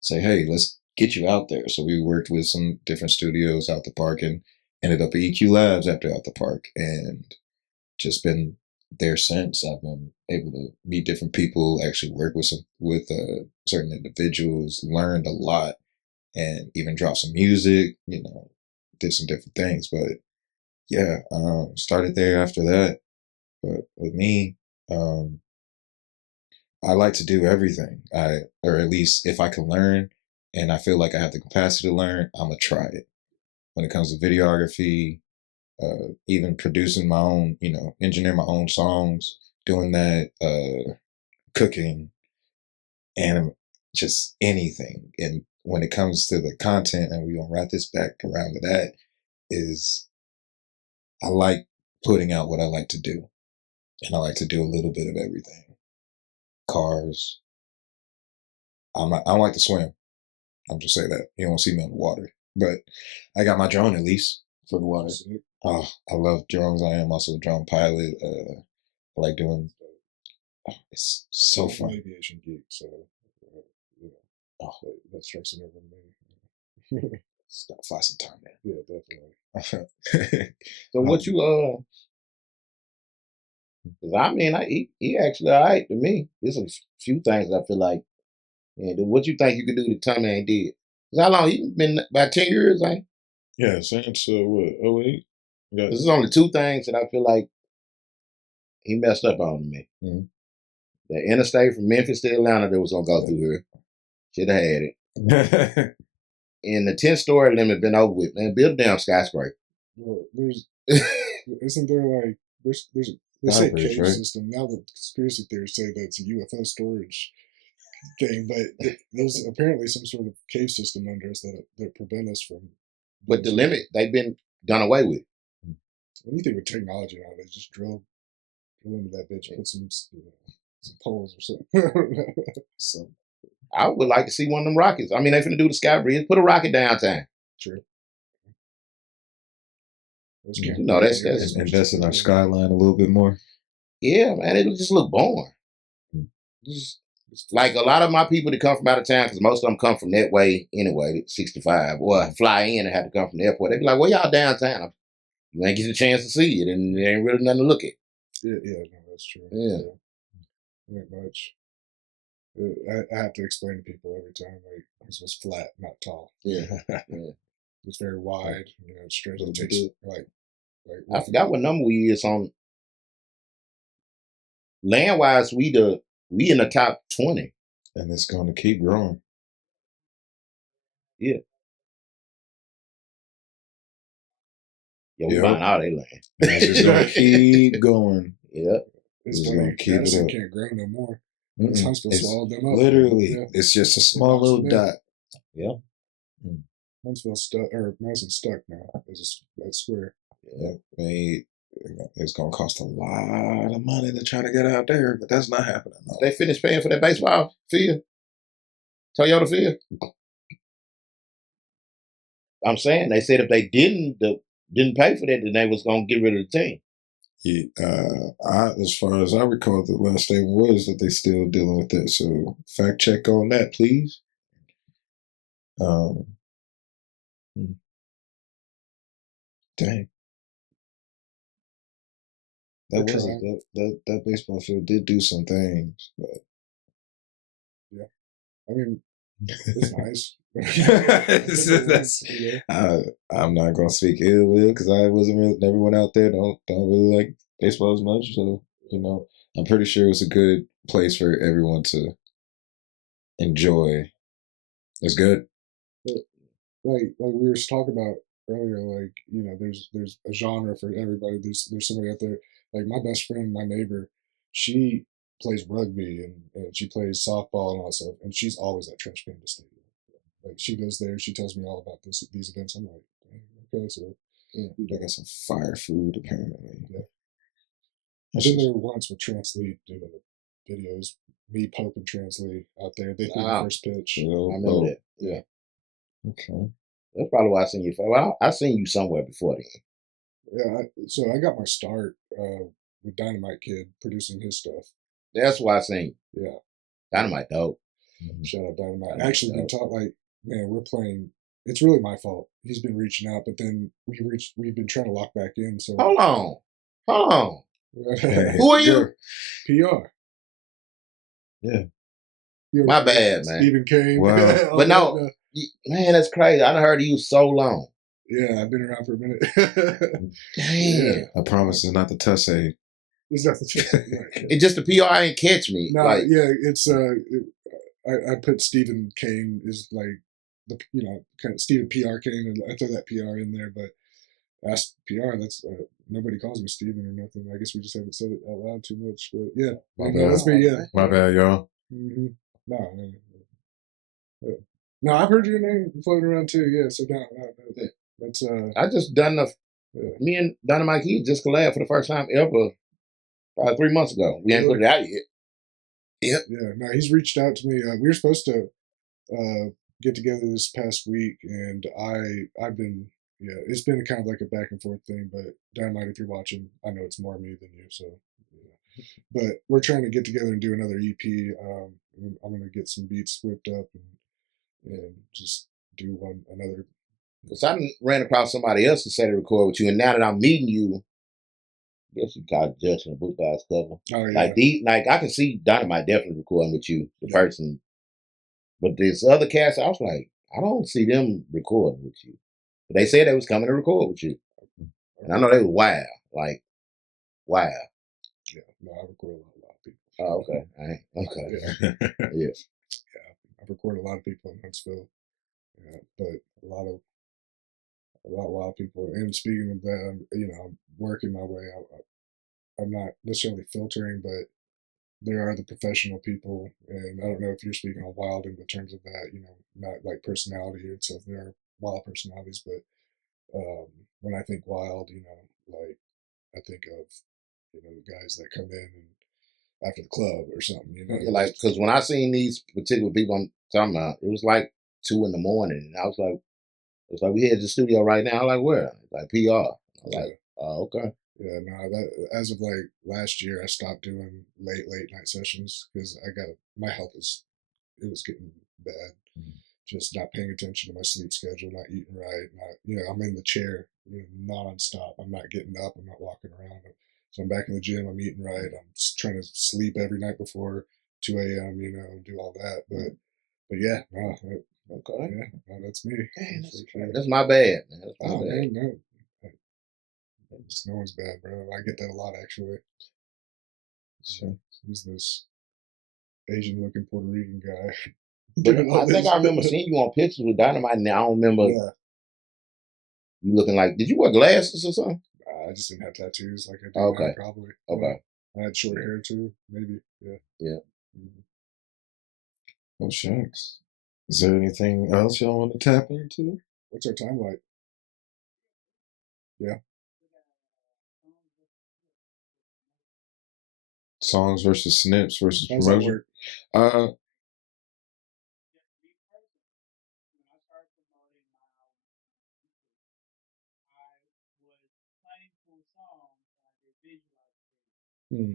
say, hey, let's get you out there. So we worked with some different studios out the park and ended up at EQ Labs after out the park, and just been there since. I've been able to meet different people, actually work with certain individuals, learned a lot, and even dropped some music, did some different things. But yeah, started there after that. But with me, I like to do everything. Or at least if I can learn and I feel like I have the capacity to learn, I'm gonna try it. When it comes to videography, even producing my own, engineering my own songs, doing that, cooking, and just anything. And when it comes to the content, and we're gonna wrap this back around to that, is I like putting out what I like to do. And I like to do a little bit of everything. Cars. I don't like to swim. I'm just saying that. You don't see me on the water. But I got my drone at least for the water. Oh, I love drones. I am also a drone pilot. I like doing. It's so fun. I'm an aviation geek, so that strikes a nerve with me. Stop fly some time, man. Yeah, definitely. So what you 'cause I mean, he actually all right to me. There's a few things I feel like. And what you think you could do that Tommy ain't did? 'Cause how long he been? About 10 years, ain't? Yeah, since what? 08. There's only two things that I feel like he messed up on to me. Mm-hmm. The interstate from Memphis to Atlanta that was gonna go through here. Should have had it. And the 10-story limit been over with, man. Build a damn skyscraper. Well, isn't there like they say cave system. Now the conspiracy theorists say that it's a UFO storage thing, but there's apparently some sort of cave system under us that prevent us from. But the limit they've been done away with. Anything with technology nowadays, just drill into that bitch, put some poles or something. So I would like to see one of them rockets. I mean, they finna do the sky bridge. Put a rocket downtown. True. That's invest in our skyline a little bit more. Yeah, man, it'll just look boring. Just, like a lot of my people that come from out of town, because most of them come from that way anyway, 65, or fly in and have to come from the airport. They be like, "Well, y'all downtown. You ain't get a chance to see it, and there ain't really nothing to look at." Yeah, no, that's true. Yeah. Not much. I have to explain to people every time, like, this was flat, not tall. Yeah. It's very wide, straight. It takes like I forgot what number we is on. Land wise, we in the top 20, and it's going to keep growing. Yeah. Yeah, we buying all that land. It's just going to keep going. Yeah. It's funny. Madison can't grow no more. Huntsville swallowed them up. Literally, it's just a small little dot. Yeah. Huntsville stuck, or Madison stuck now as a square. Yeah, it's gonna cost a lot of money to try to get out there, but that's not happening. No. They finished paying for that baseball field, Toyota field. I'm saying they said if they didn't pay for that, then they was gonna get rid of the team. Yeah, as far as I recall, the last statement was that they still dealing with that. So fact check on that, please. Um, dang. That We're was trying. that baseball field did do some things, but Yeah, I mean, it's nice. that's Yeah. I'm not gonna speak ill will because I wasn't really never went out there. Don't really like baseball as much, so I'm pretty sure it was a good place for everyone to enjoy. It's good. But like we were talking about earlier, like there's a genre for everybody. There's somebody out there. Like my best friend, my neighbor, she plays rugby and she plays softball and all that stuff, and she's always at Trench Panda Stadium. Like she goes there, she tells me all about these events. I'm like, "Dang, okay, so Yeah, they got some fire food apparently. yeah. I've been there once with Translead doing the videos, me poking Translead out there. They threw the Ah, first pitch. I remember that. Yeah. Okay. That's probably why I seen you. Well, I seen you somewhere before then. Yeah, so I got my start with Dynamite Kid producing his stuff. That's why I seen you. Yeah, Dynamite dope. shout out Dynamite. Dynamite Actually, been dope. taught like, man, we're playing. It's really my fault. He's been reaching out, but then we've been trying to lock back in. So Hold on. Hey, Who are you? PR. Yeah. My bad, man. Stephen Kane. Wow. But no, man, that's crazy. I done heard of you so long. Yeah, I've been around for a minute. Damn. Yeah. I promise it's not the tussade. It's not the truth. It's just the PR ain't catch me. No, Like, yeah, it's I put Stephen Kane is like the kind of Stephen PR Kane, and I throw that PR in there, but ask PR. That's nobody calls me Stephen or nothing. I guess we just haven't said it out loud too much, but yeah, My no, bad. that's me. Yeah, My bad, y'all. mm-hmm. No. Yeah. No, I've heard your name floating around too. Yeah, so no, that's I just done me and Dynamite Kid just collabed for the first time ever probably 3 months ago. We ain't put it out yet. Yep. Yeah, no, he's reached out to me. We were supposed to get together this past week, and I've been it's been kind of like a back and forth thing. But Dynamite, if you're watching, I know it's more me than you, so. But we're trying to get together and do another EP. I'm gonna get some beats whipped up and just do another. Because I ran across somebody else to say to record with you, and now that I'm meeting you, I guess you call it judging a book by its cover. Oh yeah, Like I can see Dynamite definitely recording with you, the person. But this other cast, I was like, I don't see them recording with you. But they said they was coming to record with you. And I know they were wild. Like, wild. yeah. No, I record a lot of people. Oh, okay. All right. Okay. Yeah. Yeah. I've recorded a lot of people in Huntsville. Yeah, but a lot of people. And speaking of that, I'm working my way out. I'm not necessarily filtering, but there are the professional people, and I don't know if you're speaking on wild in the terms of that, not like personality and stuff. There are wild personalities, but when I think wild, like I think of the guys that come in and after the club or something, Like, because when I seen these particular people I'm talking about, it was like 2 in the morning. And I was like, it's like we head to the studio right now. I'm like, where? Like PR. I'm like, oh, okay. Yeah, no, that as of like last year, I stopped doing late night sessions because my health it was getting bad. Just not paying attention to my sleep schedule, not eating right, not I'm in the chair, nonstop. I'm not getting up, I'm not walking around. So I'm back in the gym, I'm eating right, I'm trying to sleep every night before 2 a.m. And do all that. But yeah, no, Okay. yeah, no, that's me. Damn, that's my bad, man. That's my Oh bad. man, no. No one's bad, bro. I get that a lot actually. Sure. He's this Asian looking Puerto Rican guy. But I think I remember seeing you on pictures with Dynamite, and I don't remember Yeah. you looking like. Did you wear glasses or something? I just didn't have tattoos like I do Okay. now, probably. Okay. I had short hair too, maybe. Yeah. Yeah. Mhm. Oh shucks. Is there anything else y'all want to tap into? What's our time like? Yeah. Songs versus snips versus How's that promotion. work? Hmm.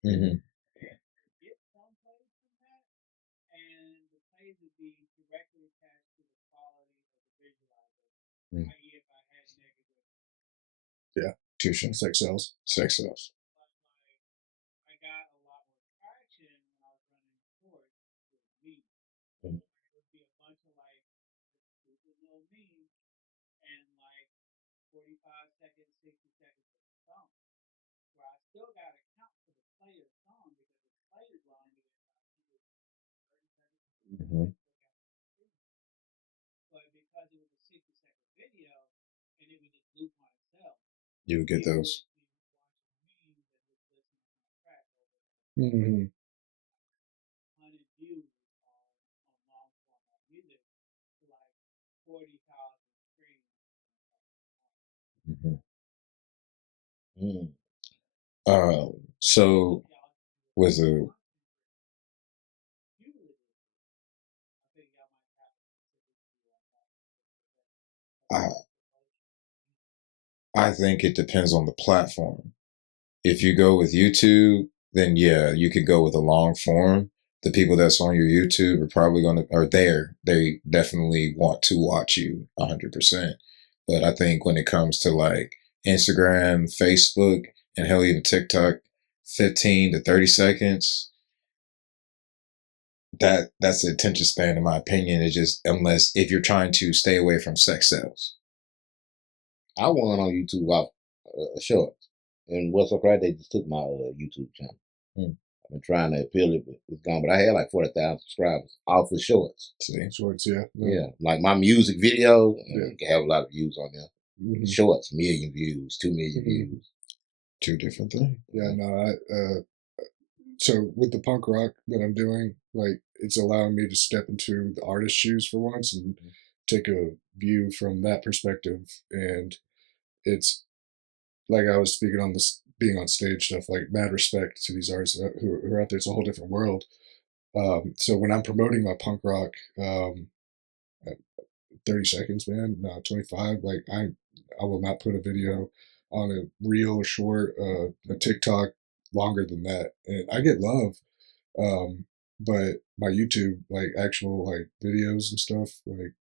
Mm-hmm. Get some plays from that, and the plays would be directly attached to the quality of the visualizer. Mm. I.e., if I had negative, Yeah. Tuition. Sex cells. Sex cells. but like I got a lot more traction when I was running sports with memes. Mm. It would be a bunch of like stupid little memes and like 45 seconds, 60 seconds of song. Where I still got to count for the player's song because the player's line is 30 seconds. Mm-hmm. But because it was a 60-second video and it would just loop on itself, You would get those. Mm-hmm. 100 views on long format music to like 40,000 streams. Mm-hmm. Mm. So with a I I think it depends on the platform. If you go with YouTube, then yeah, you could go with a long form. The people that's on your YouTube are probably are there. They definitely want to watch you 100%. But I think when it comes to like Instagram, Facebook, and hell, even TikTok, 15 to 30 seconds, that's the attention span, in my opinion. Is just unless if you're trying to stay away from sex sales. I won on YouTube off shorts, and what's so crazy? They just took my YouTube channel. Hmm. I've been trying to appeal it, but it's gone. But I had like 40,000 subscribers off the shorts. See, Shorts, yeah. Yeah, like my music video, Yeah. can have a lot of views on there. Mm-hmm. Shorts, 1,000,000 views, 2,000,000 views. two different things. Yeah, no, so with the punk rock that I'm doing, like it's allowing me to step into the artist's shoes for once and take a view from that perspective. And it's like I was speaking on this being on stage stuff, like mad respect to these artists who are out there. It's a whole different world. So when I'm promoting my punk rock, 30 seconds, man, no, 25, like I will not put a video on a reel or short, a TikTok longer than that. And I get love. But my YouTube, like actual like videos and stuff, like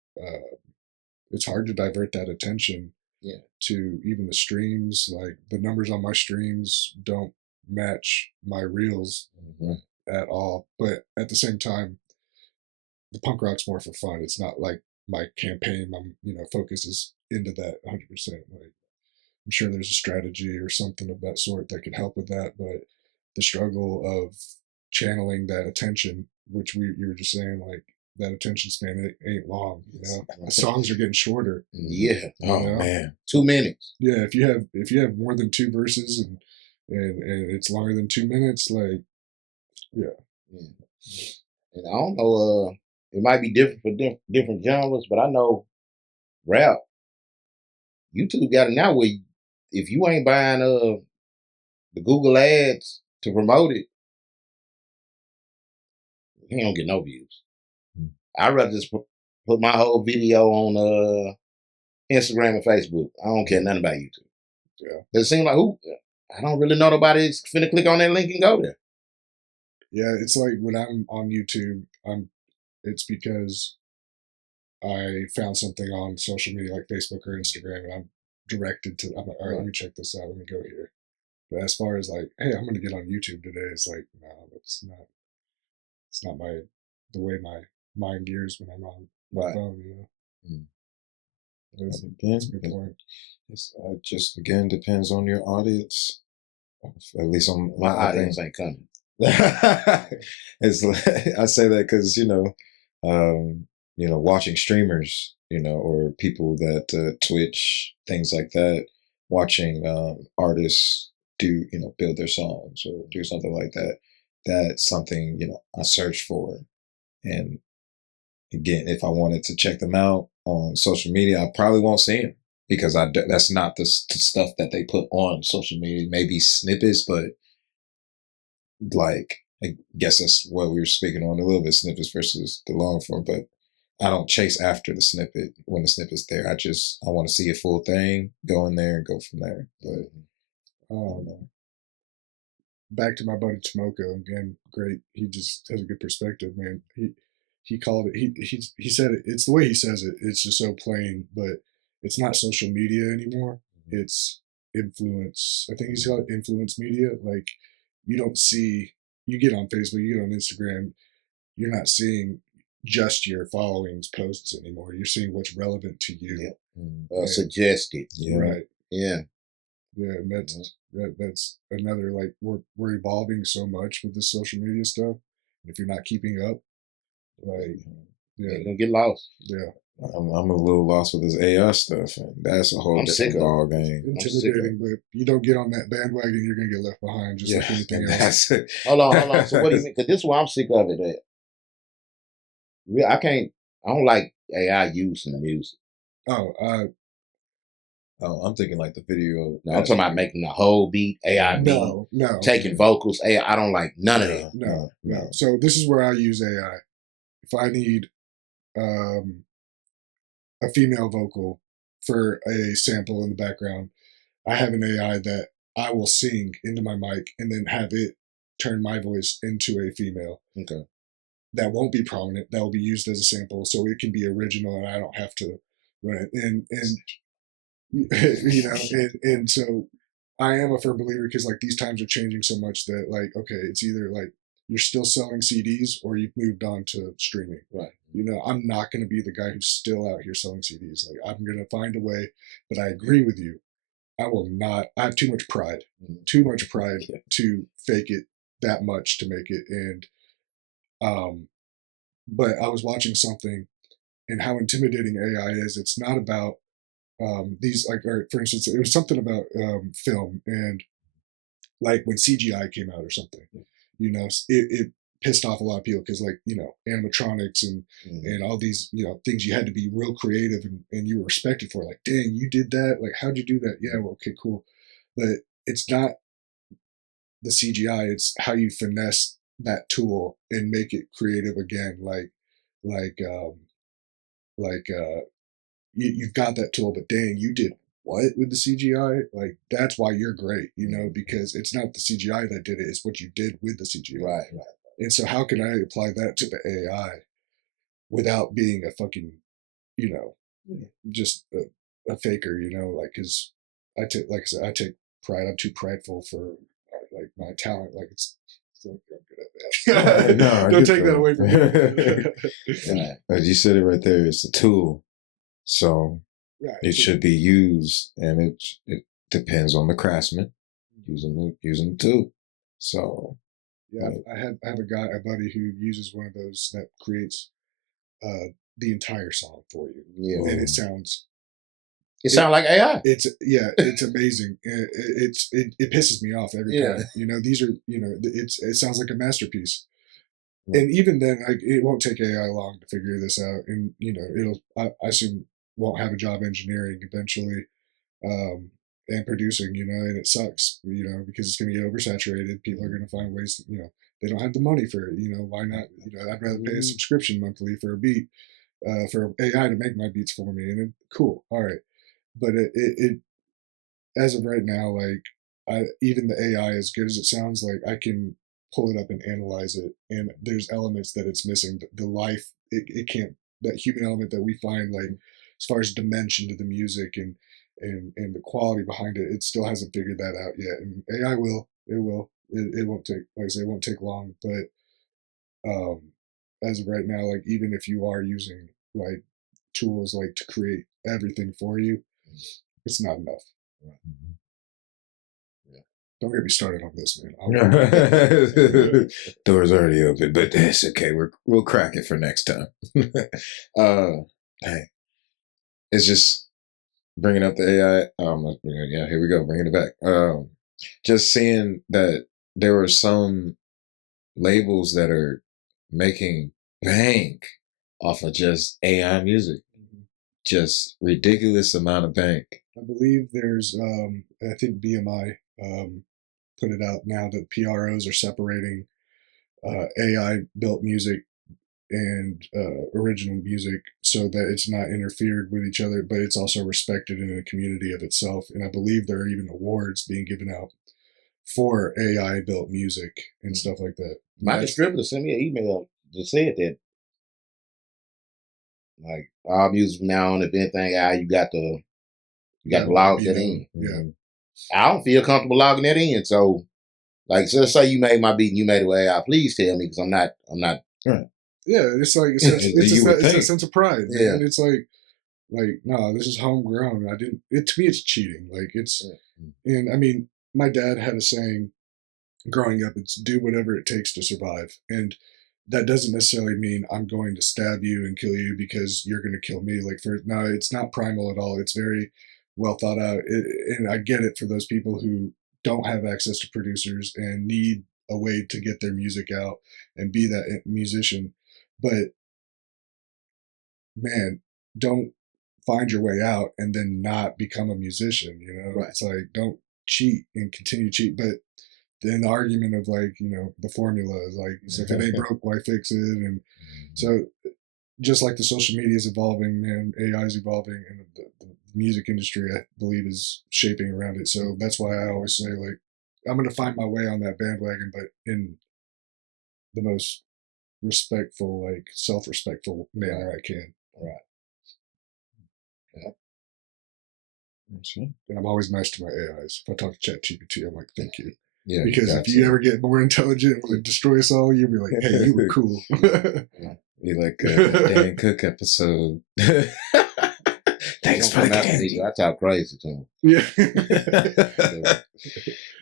it's hard to divert that attention Yeah. to even the streams. Like the numbers on my streams don't match my reels Mm-hmm. at all. But at the same time, the punk rock's more for fun. It's not like my campaign. My focus is into that 100%. Like I'm sure there's a strategy or something of that sort that could help with that, but the struggle of channeling that attention, which you were just saying, like that attention span ain't long. The songs are getting shorter. Yeah. Oh man, 2 minutes. Yeah, if you have more than two verses and it's longer than 2 minutes, like yeah. And I don't know. It might be different for different genres, but I know rap. YouTube got it now where if you ain't buying the Google ads to promote it, you don't get no views. I'd rather just put my whole video on Instagram and Facebook. I don't care nothing about YouTube. Yeah. It seems like I don't really know nobody's finna click on that link and go there. Yeah, it's like when I'm on YouTube, it's because I found something on social media like Facebook or Instagram, and I'm directed to. I'm like, all right, let me check this out. Let me go here. But as far as like, hey, I'm going to get on YouTube today, it's like, no, it's not. It's not the way my mind gears when I'm on my phone. That's a good point. It's just again depends on your audience. At least on My audience ain't coming. It's I say that because watching streamers, or people that Twitch, things like that, watching artists do build their songs or do something like that. That's something I search for, and again, if I wanted to check them out on social media, I probably won't see them because that's not the stuff that they put on social media. Maybe snippets, but like I guess that's what we were speaking on a little bit, snippets versus the long form. But I don't chase after the snippet when the snippet's there. I want to see a full thing, go in there and go from there. But I don't know. back to my buddy Tomoko again. Great, he just has a good perspective, man. He called it. He said it. It's the way he says it. It's just so plain, but it's not social media anymore. It's influence. I think he's called it influence media. Like you don't see. You get on Facebook, you get on Instagram. You're not seeing just your followings posts anymore. You're seeing what's relevant to you. Yeah. And- Suggested. Yeah. Right. Yeah. Yeah, and that's another like we're evolving so much with this social media stuff. If you're not keeping up, like You're yeah, gonna get lost. yeah, I'm a little lost with this AI stuff, and that's a whole I'm sick different of it. ball game. intimidating. But if you don't get on that bandwagon, you're gonna get left behind, just like anything and else. that's it. Hold on. So what do you mean? Because this is why I'm sick of it. I can't. I don't like AI use in the music. Oh, Oh, I'm thinking like the video. No, I'm talking about making the whole beat AI beat, no, taking vocals. AI. I don't like none of that. no. So this is where I use AI. If I need a female vocal for a sample in the background, I have an AI that I will sing into my mic and then have it turn my voice into a female. Okay. That won't be prominent. That will be used as a sample, so it can be original, and I don't have to run it. And you know, and so I am a firm believer because like these times are changing so much that like okay, it's either like you're still selling CDs or you've moved on to streaming. Right. You know, I'm not going to be the guy who's still out here selling CDs. Like I'm going to find a way. But I agree with you. I will not. I have too much pride. Too much pride to fake it that much to make it. And but I was watching something and how intimidating AI is. It's not about these like, or for instance, it was something about film and like when CGI came out or something. You know, it pissed off a lot of people because like you know animatronics and all these you know things you had to be real creative and you were respected for. Like, dang, you did that. Like, how'd you do that? Yeah, well, okay, cool. But it's not the CGI. It's how you finesse that tool and make it creative again. Like like you've got that tool, but dang, you did what with the CGI? Like that's why you're great, you know, because it's not the CGI that did it; it's what you did with the CGI. Right. And so, how can I apply that to the AI without being a fucking, you know, just a faker, you know? Like, because I take, like I said, I take pride. I'm too prideful for like my talent. Like it's. So I'm good at that. No, I Don't get take that away from me. Right. As you said it right there, it's a tool. So Right. it should be used, and it depends on the craftsman using the tool. So yeah, I have a buddy who uses one of those that creates the entire song for you. Yeah. And it sounds. It sounds like AI. It's amazing. It pisses me off every Yeah. time. You know, these are you know it sounds like a masterpiece. And even then, like it won't take AI long to figure this out. And you know, I assume won't have a job engineering eventually, and producing. You know, and it sucks. You know, because it's going to get oversaturated. People are going to find ways. You know, they don't have the money for it. You know, why not? You know, I'd rather pay a subscription monthly for a beat, for AI to make my beats for me. And cool, all right. But it as of right now, like even the AI, as good as it sounds, like I can pull it up and analyze it, and there's elements that it's missing. The life, it can't that human element that we find, like as far as dimension to the music and the quality behind it, it still hasn't figured that out yet. And AI will, it will, it won't take, like I say, it won't take long. But as of right now, like even if you are using like tools like to create everything for you, it's not enough. Yeah. Don't get me started on this, man. Door's already open, but it's okay. We'll crack it for next time. Hey, it's just bringing up the AI. Yeah, here we go, bringing it back. Just seeing that there were some labels that are making bank off of just AI music, just ridiculous amount of bank. I believe there's, I think BMI put it out now that PROs are separating AI built music and original music so that it's not interfered with each other, but it's also respected in a community of itself. And I believe there are even awards being given out for AI built music and stuff like that. My distributor sent me an email that said that, like, all music from now on, if anything, you got to log that in. Yeah. I don't feel comfortable logging that in. So, like, so let's say you made my beat and you made it with AI. Please tell me, because I'm not. Right. Yeah, it's like it's a sense of pride. Man. Yeah, it's like no, this is homegrown. I didn't. It to me, it's cheating. Like it's, and I mean, my dad had a saying growing up. It's do whatever it takes to survive, and that doesn't necessarily mean I'm going to stab you and kill you because you're going to kill me. Like no, it's not primal at all. It's very well thought out, and I get it for those people who don't have access to producers and need a way to get their music out and be that musician. But man, don't find your way out and then not become a musician. Right. It's like don't cheat and continue to cheat. But then the argument of like the formula is like if it ain't broke, why fix it? And so just like the social media is evolving, man, AI is evolving, and the music industry I believe is shaping around it. So that's why I always say like I'm gonna find my way on that bandwagon, but in the most respectful, like self-respectful manner I can. Right. Yeah. And I'm always nice to my AIs. If I talk to ChatGPT, I'm like, thank you. Yeah, because if you ever get more intelligent and want to destroy us all, you'll be like, hey, you were cool. Be like a Dan Cook episode. Thanks for the candy. I talk crazy to him. Yeah.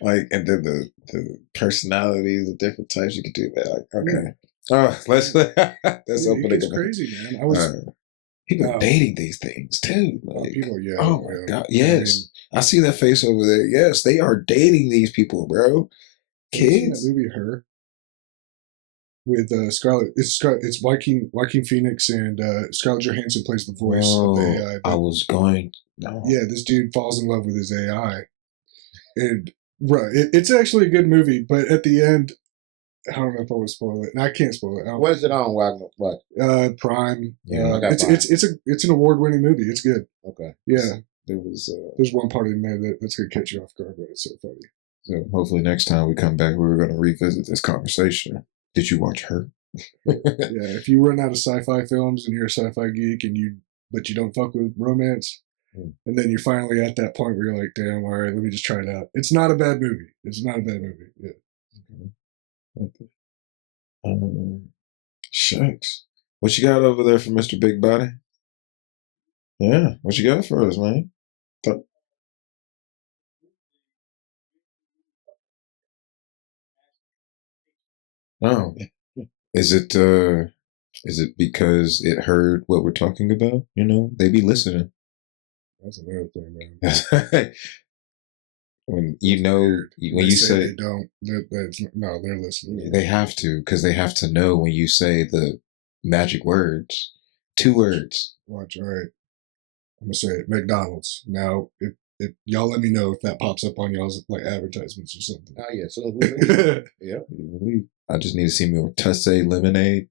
Like, and then the personalities, the different types you can do that. Like, okay. Oh, let's open it. It's crazy, man. I was people are dating these things too. Like, people, yeah. Oh my God. Yes. I see that face over there. Yes, they are dating these people, bro. Kids. That movie Her with Scarlett. It's Joaquin Phoenix and Scarlett Johansson plays the voice of the AI. I was going. No. Yeah, this dude falls in love with his AI, and it's actually a good movie. But at the end, I don't know if I would spoil it. And I can't spoil it. What is it on? What? Prime. Yeah, it's an award-winning movie. It's good. Okay. Yeah. There's one part in there that's gonna catch you off guard, but it's so funny. So hopefully next time we come back, we're gonna revisit this conversation. Did you watch Her? Yeah. If you run out of sci-fi films and you're a sci-fi geek but you don't fuck with romance, and then you're finally at that point where you're like, damn, all right, let me just try it out. It's not a bad movie. Yeah. Okay. Shucks. What you got over there for Mr. Big Body? Yeah, what you got for us, man? Oh, is it because it heard what we're talking about? They be listening. That's another thing, man. When you say they don't, they're listening. They have to, because they have to know when you say the magic words, 2 words. Watch, all right. I'm gonna say it. McDonald's. Now, if y'all let me know if that pops up on y'all's like advertisements or something. Oh yeah, so yeah. I just need to see more Tussey lemonade.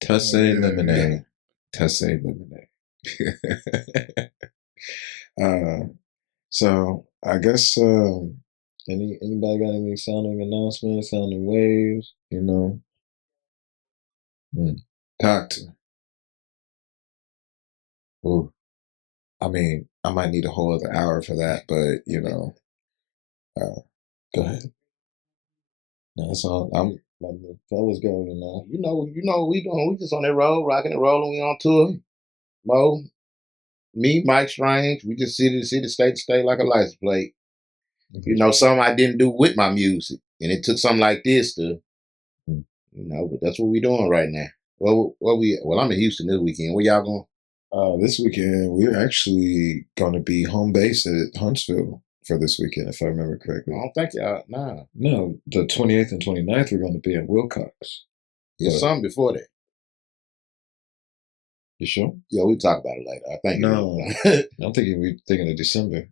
Tussey lemonade. Yeah. Tussey lemonade. So I guess anybody got any sounding announcements, sounding waves, Talk to. Ooh. I mean, I might need a whole other hour for that, but go ahead. No, that's all. I'm letting the fellas go, You know what we doing. We just on that road, rocking and rolling. We on tour. Mo, me, Mike Strange. We just city to state like a license plate. Something I didn't do with my music, and it took something like this to, but that's what we doing right now. Well, I'm in Houston this weekend. Where y'all going? This weekend we're actually going to be home base at Huntsville for this weekend, if I remember correctly. I don't think y'all. Nah. No, the 28th and 29th we're going to be in Wilcox. Yeah, something before that. You sure? Yeah, we talk about it later. I think. No, I'm thinking of December.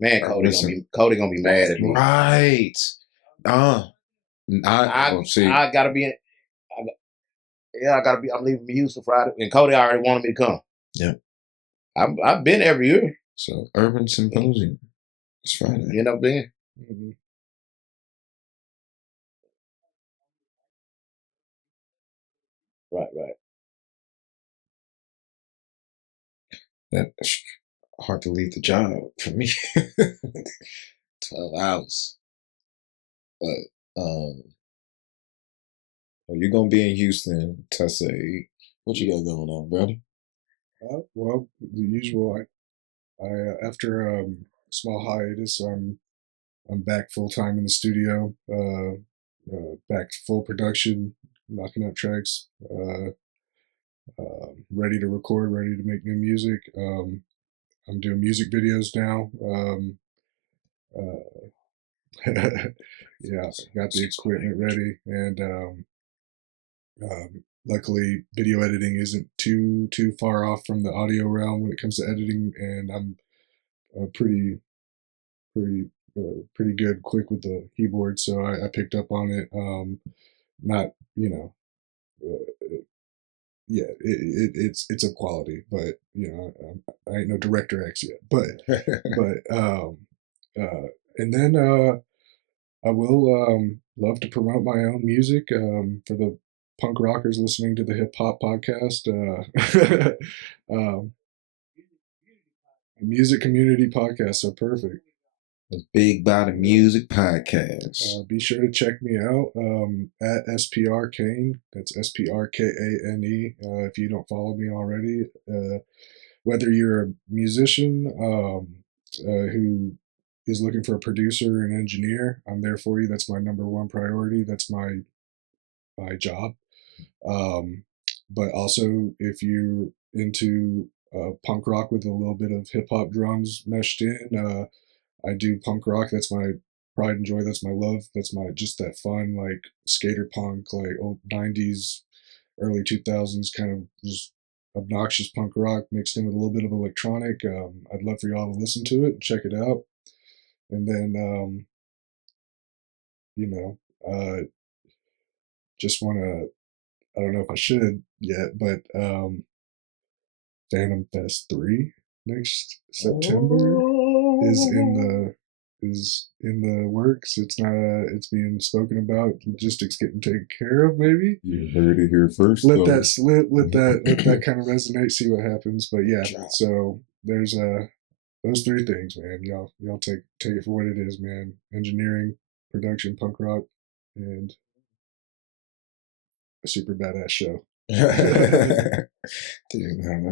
Man, Cody gonna be mad at me. Right. I gotta be. I gotta be. I'm leaving Houston Friday, and Cody already wanted me to come. Yeah. I've been every year. So Urban Symposium. It's Friday. You end up being. Mm-hmm. Right. That's hard to leave the job for me. 12 hours. But you're gonna be in Houston, Tussay. What you got going on, brother? Well, the usual. I after small hiatus, I'm back full time in the studio. Back to full production, knocking out tracks. Ready to record, ready to make new music. I'm doing music videos now. Uh, yeah, got the equipment ready, and luckily, video editing isn't too far off from the audio realm when it comes to editing, and I'm pretty pretty pretty good, quick with the keyboard, so I picked up on it. Not yeah, it's a quality, but I ain't no Director X yet, but and then I will love to promote my own music for the punk rockers listening to the hip hop podcast. Music community podcast, so perfect. The Big Body Music Podcast. Be sure to check me out at SPR Kane. That's SPRKANE. If you don't follow me already, whether you're a musician who is looking for a producer and engineer, I'm there for you. That's my number one priority. That's my job. But also, if you're into punk rock with a little bit of hip hop drums meshed in, I do punk rock. That's my pride and joy. That's my love. That's my just that fun, like skater punk, like old 90s, early 2000s kind of just obnoxious punk rock mixed in with a little bit of electronic. I'd love for y'all to listen to it, check it out. And then, just want to, I don't know if I should yet, but Phantom Fest 3 next September is in the works. It's not it's being spoken about. Logistics getting taken care of, maybe. You heard it here first. Let that slip, let that kind of resonate, see what happens. But yeah, so there's those three things, man. Y'all take it for what it is, man. Engineering, production, punk rock, and a super badass show. Dude, man,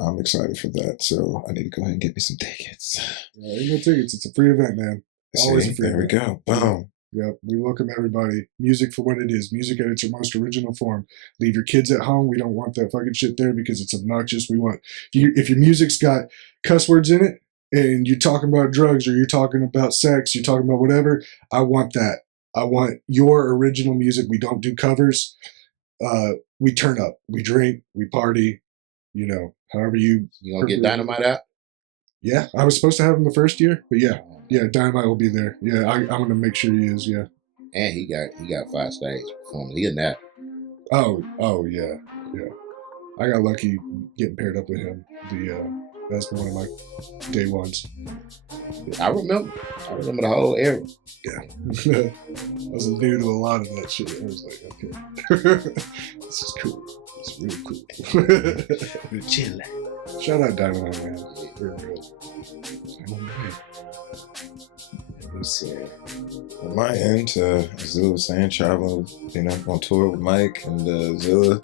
I'm excited for that. So I need to go ahead and get me some tickets. Ain't no tickets. It's a free event, man. Always a free event. There we go. Boom. Yep. We welcome everybody. Music for what it is. Music at its most original form. Leave your kids at home. We don't want that fucking shit there because it's obnoxious. We want if your music's got cuss words in it and you're talking about drugs or you're talking about sex, you're talking about whatever, I want that. I want your original music. We don't do covers. We turn up. We drink. We party. However you gonna get Dynamite out? Yeah, I was supposed to have him the first year, but yeah, Dynamite will be there. Yeah, I'm gonna make sure he is. Yeah, and he got 5 stage performance. He in that. Oh yeah. I got lucky getting paired up with him. That's one of my day ones. I remember the whole era. Yeah, I was new to a lot of that shit. I was like, okay, this is cool. It's really cool. We're chilling. Shout out Dynamite, man. For real. On my end, as Zilla was saying, traveling, on tour with Mike and Zilla.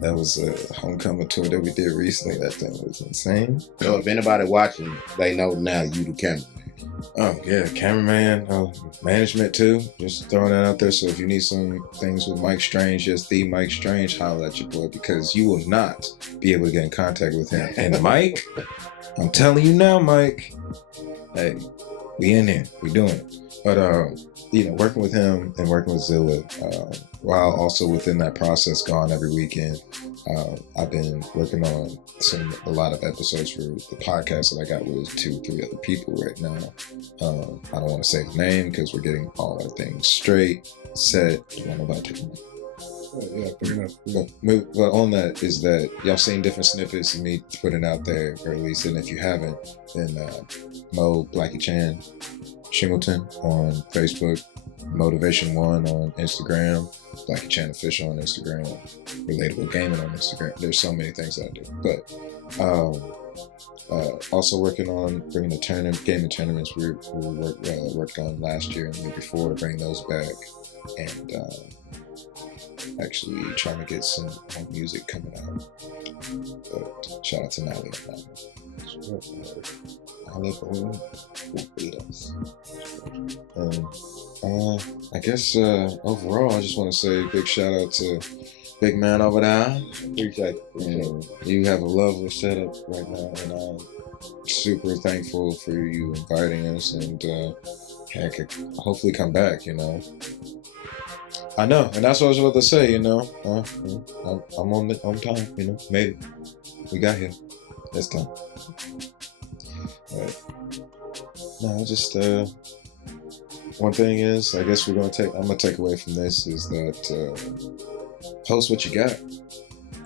That was a homecoming tour that we did recently. That thing was insane. So if anybody watching, they know now you the cameraman. Oh yeah, cameraman, management too. Just throwing that out there. So if you need some things with Mike Strange, just the Mike Strange, holler at your boy because you will not be able to get in contact with him. And Mike, I'm telling you now, Mike, hey, we in there, we doing it. But working with him and working with Zilla, while also within that process, gone every weekend, I've been working on a lot of episodes for the podcast that I got with 2-3 other people right now. I don't want to say the name because we're getting all our things straight, set. Don't want nobody to yeah, fair enough. But on that is that y'all seen different snippets of me putting out there, or at least, and if you haven't, then Mo Blackie Chan Shingleton on Facebook, Mo-Vation 1 on Instagram, Black and Chan Official on Instagram, Relatable Gaming on Instagram. There's so many things I do. But also working on bringing the gaming tournaments we worked on last year and the year before to bring those back. And actually trying to get some more music coming out. But shout out to Nally on that one. Nally will beat us. I guess overall, I just want to say a big shout out to Big Man over there. Appreciate it. You have a lovely setup right now, and I'm super thankful for you inviting us, and I could hopefully come back, you know. I know, and that's what I was about to say, you know. I'm on time, you know. Maybe we got here this time. But no, just one thing is, I guess I'm gonna take away from this is that post what you got.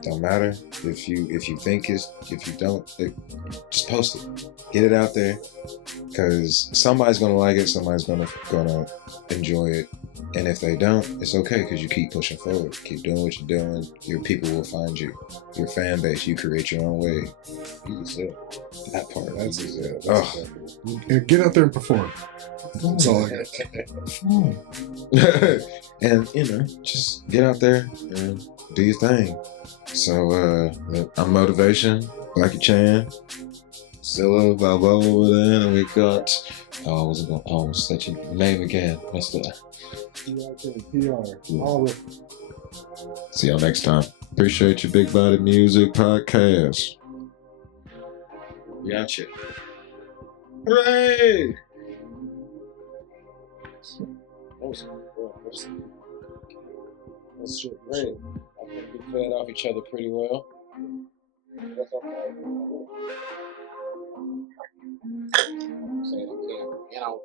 Don't matter if you think if you don't, just post it. Get it out there, because somebody's gonna like it, somebody's gonna enjoy it. And if they don't, it's okay, because you keep pushing forward. Keep doing what you're doing. Your people will find you. Your fan base, you create your own way. That part. That's it. Get out there and perform. That's all I got. And, you know, just get out there and do your thing. So, I'm Mo-Vation, Blackie Chan, Zilla Balboa over there, and we got, I was such a name again. Messed up. PR. See y'all next time. Appreciate your Big Body Music Podcast. We out here. Hooray! That's great. I think we fed off each other pretty well. Say it again. You know,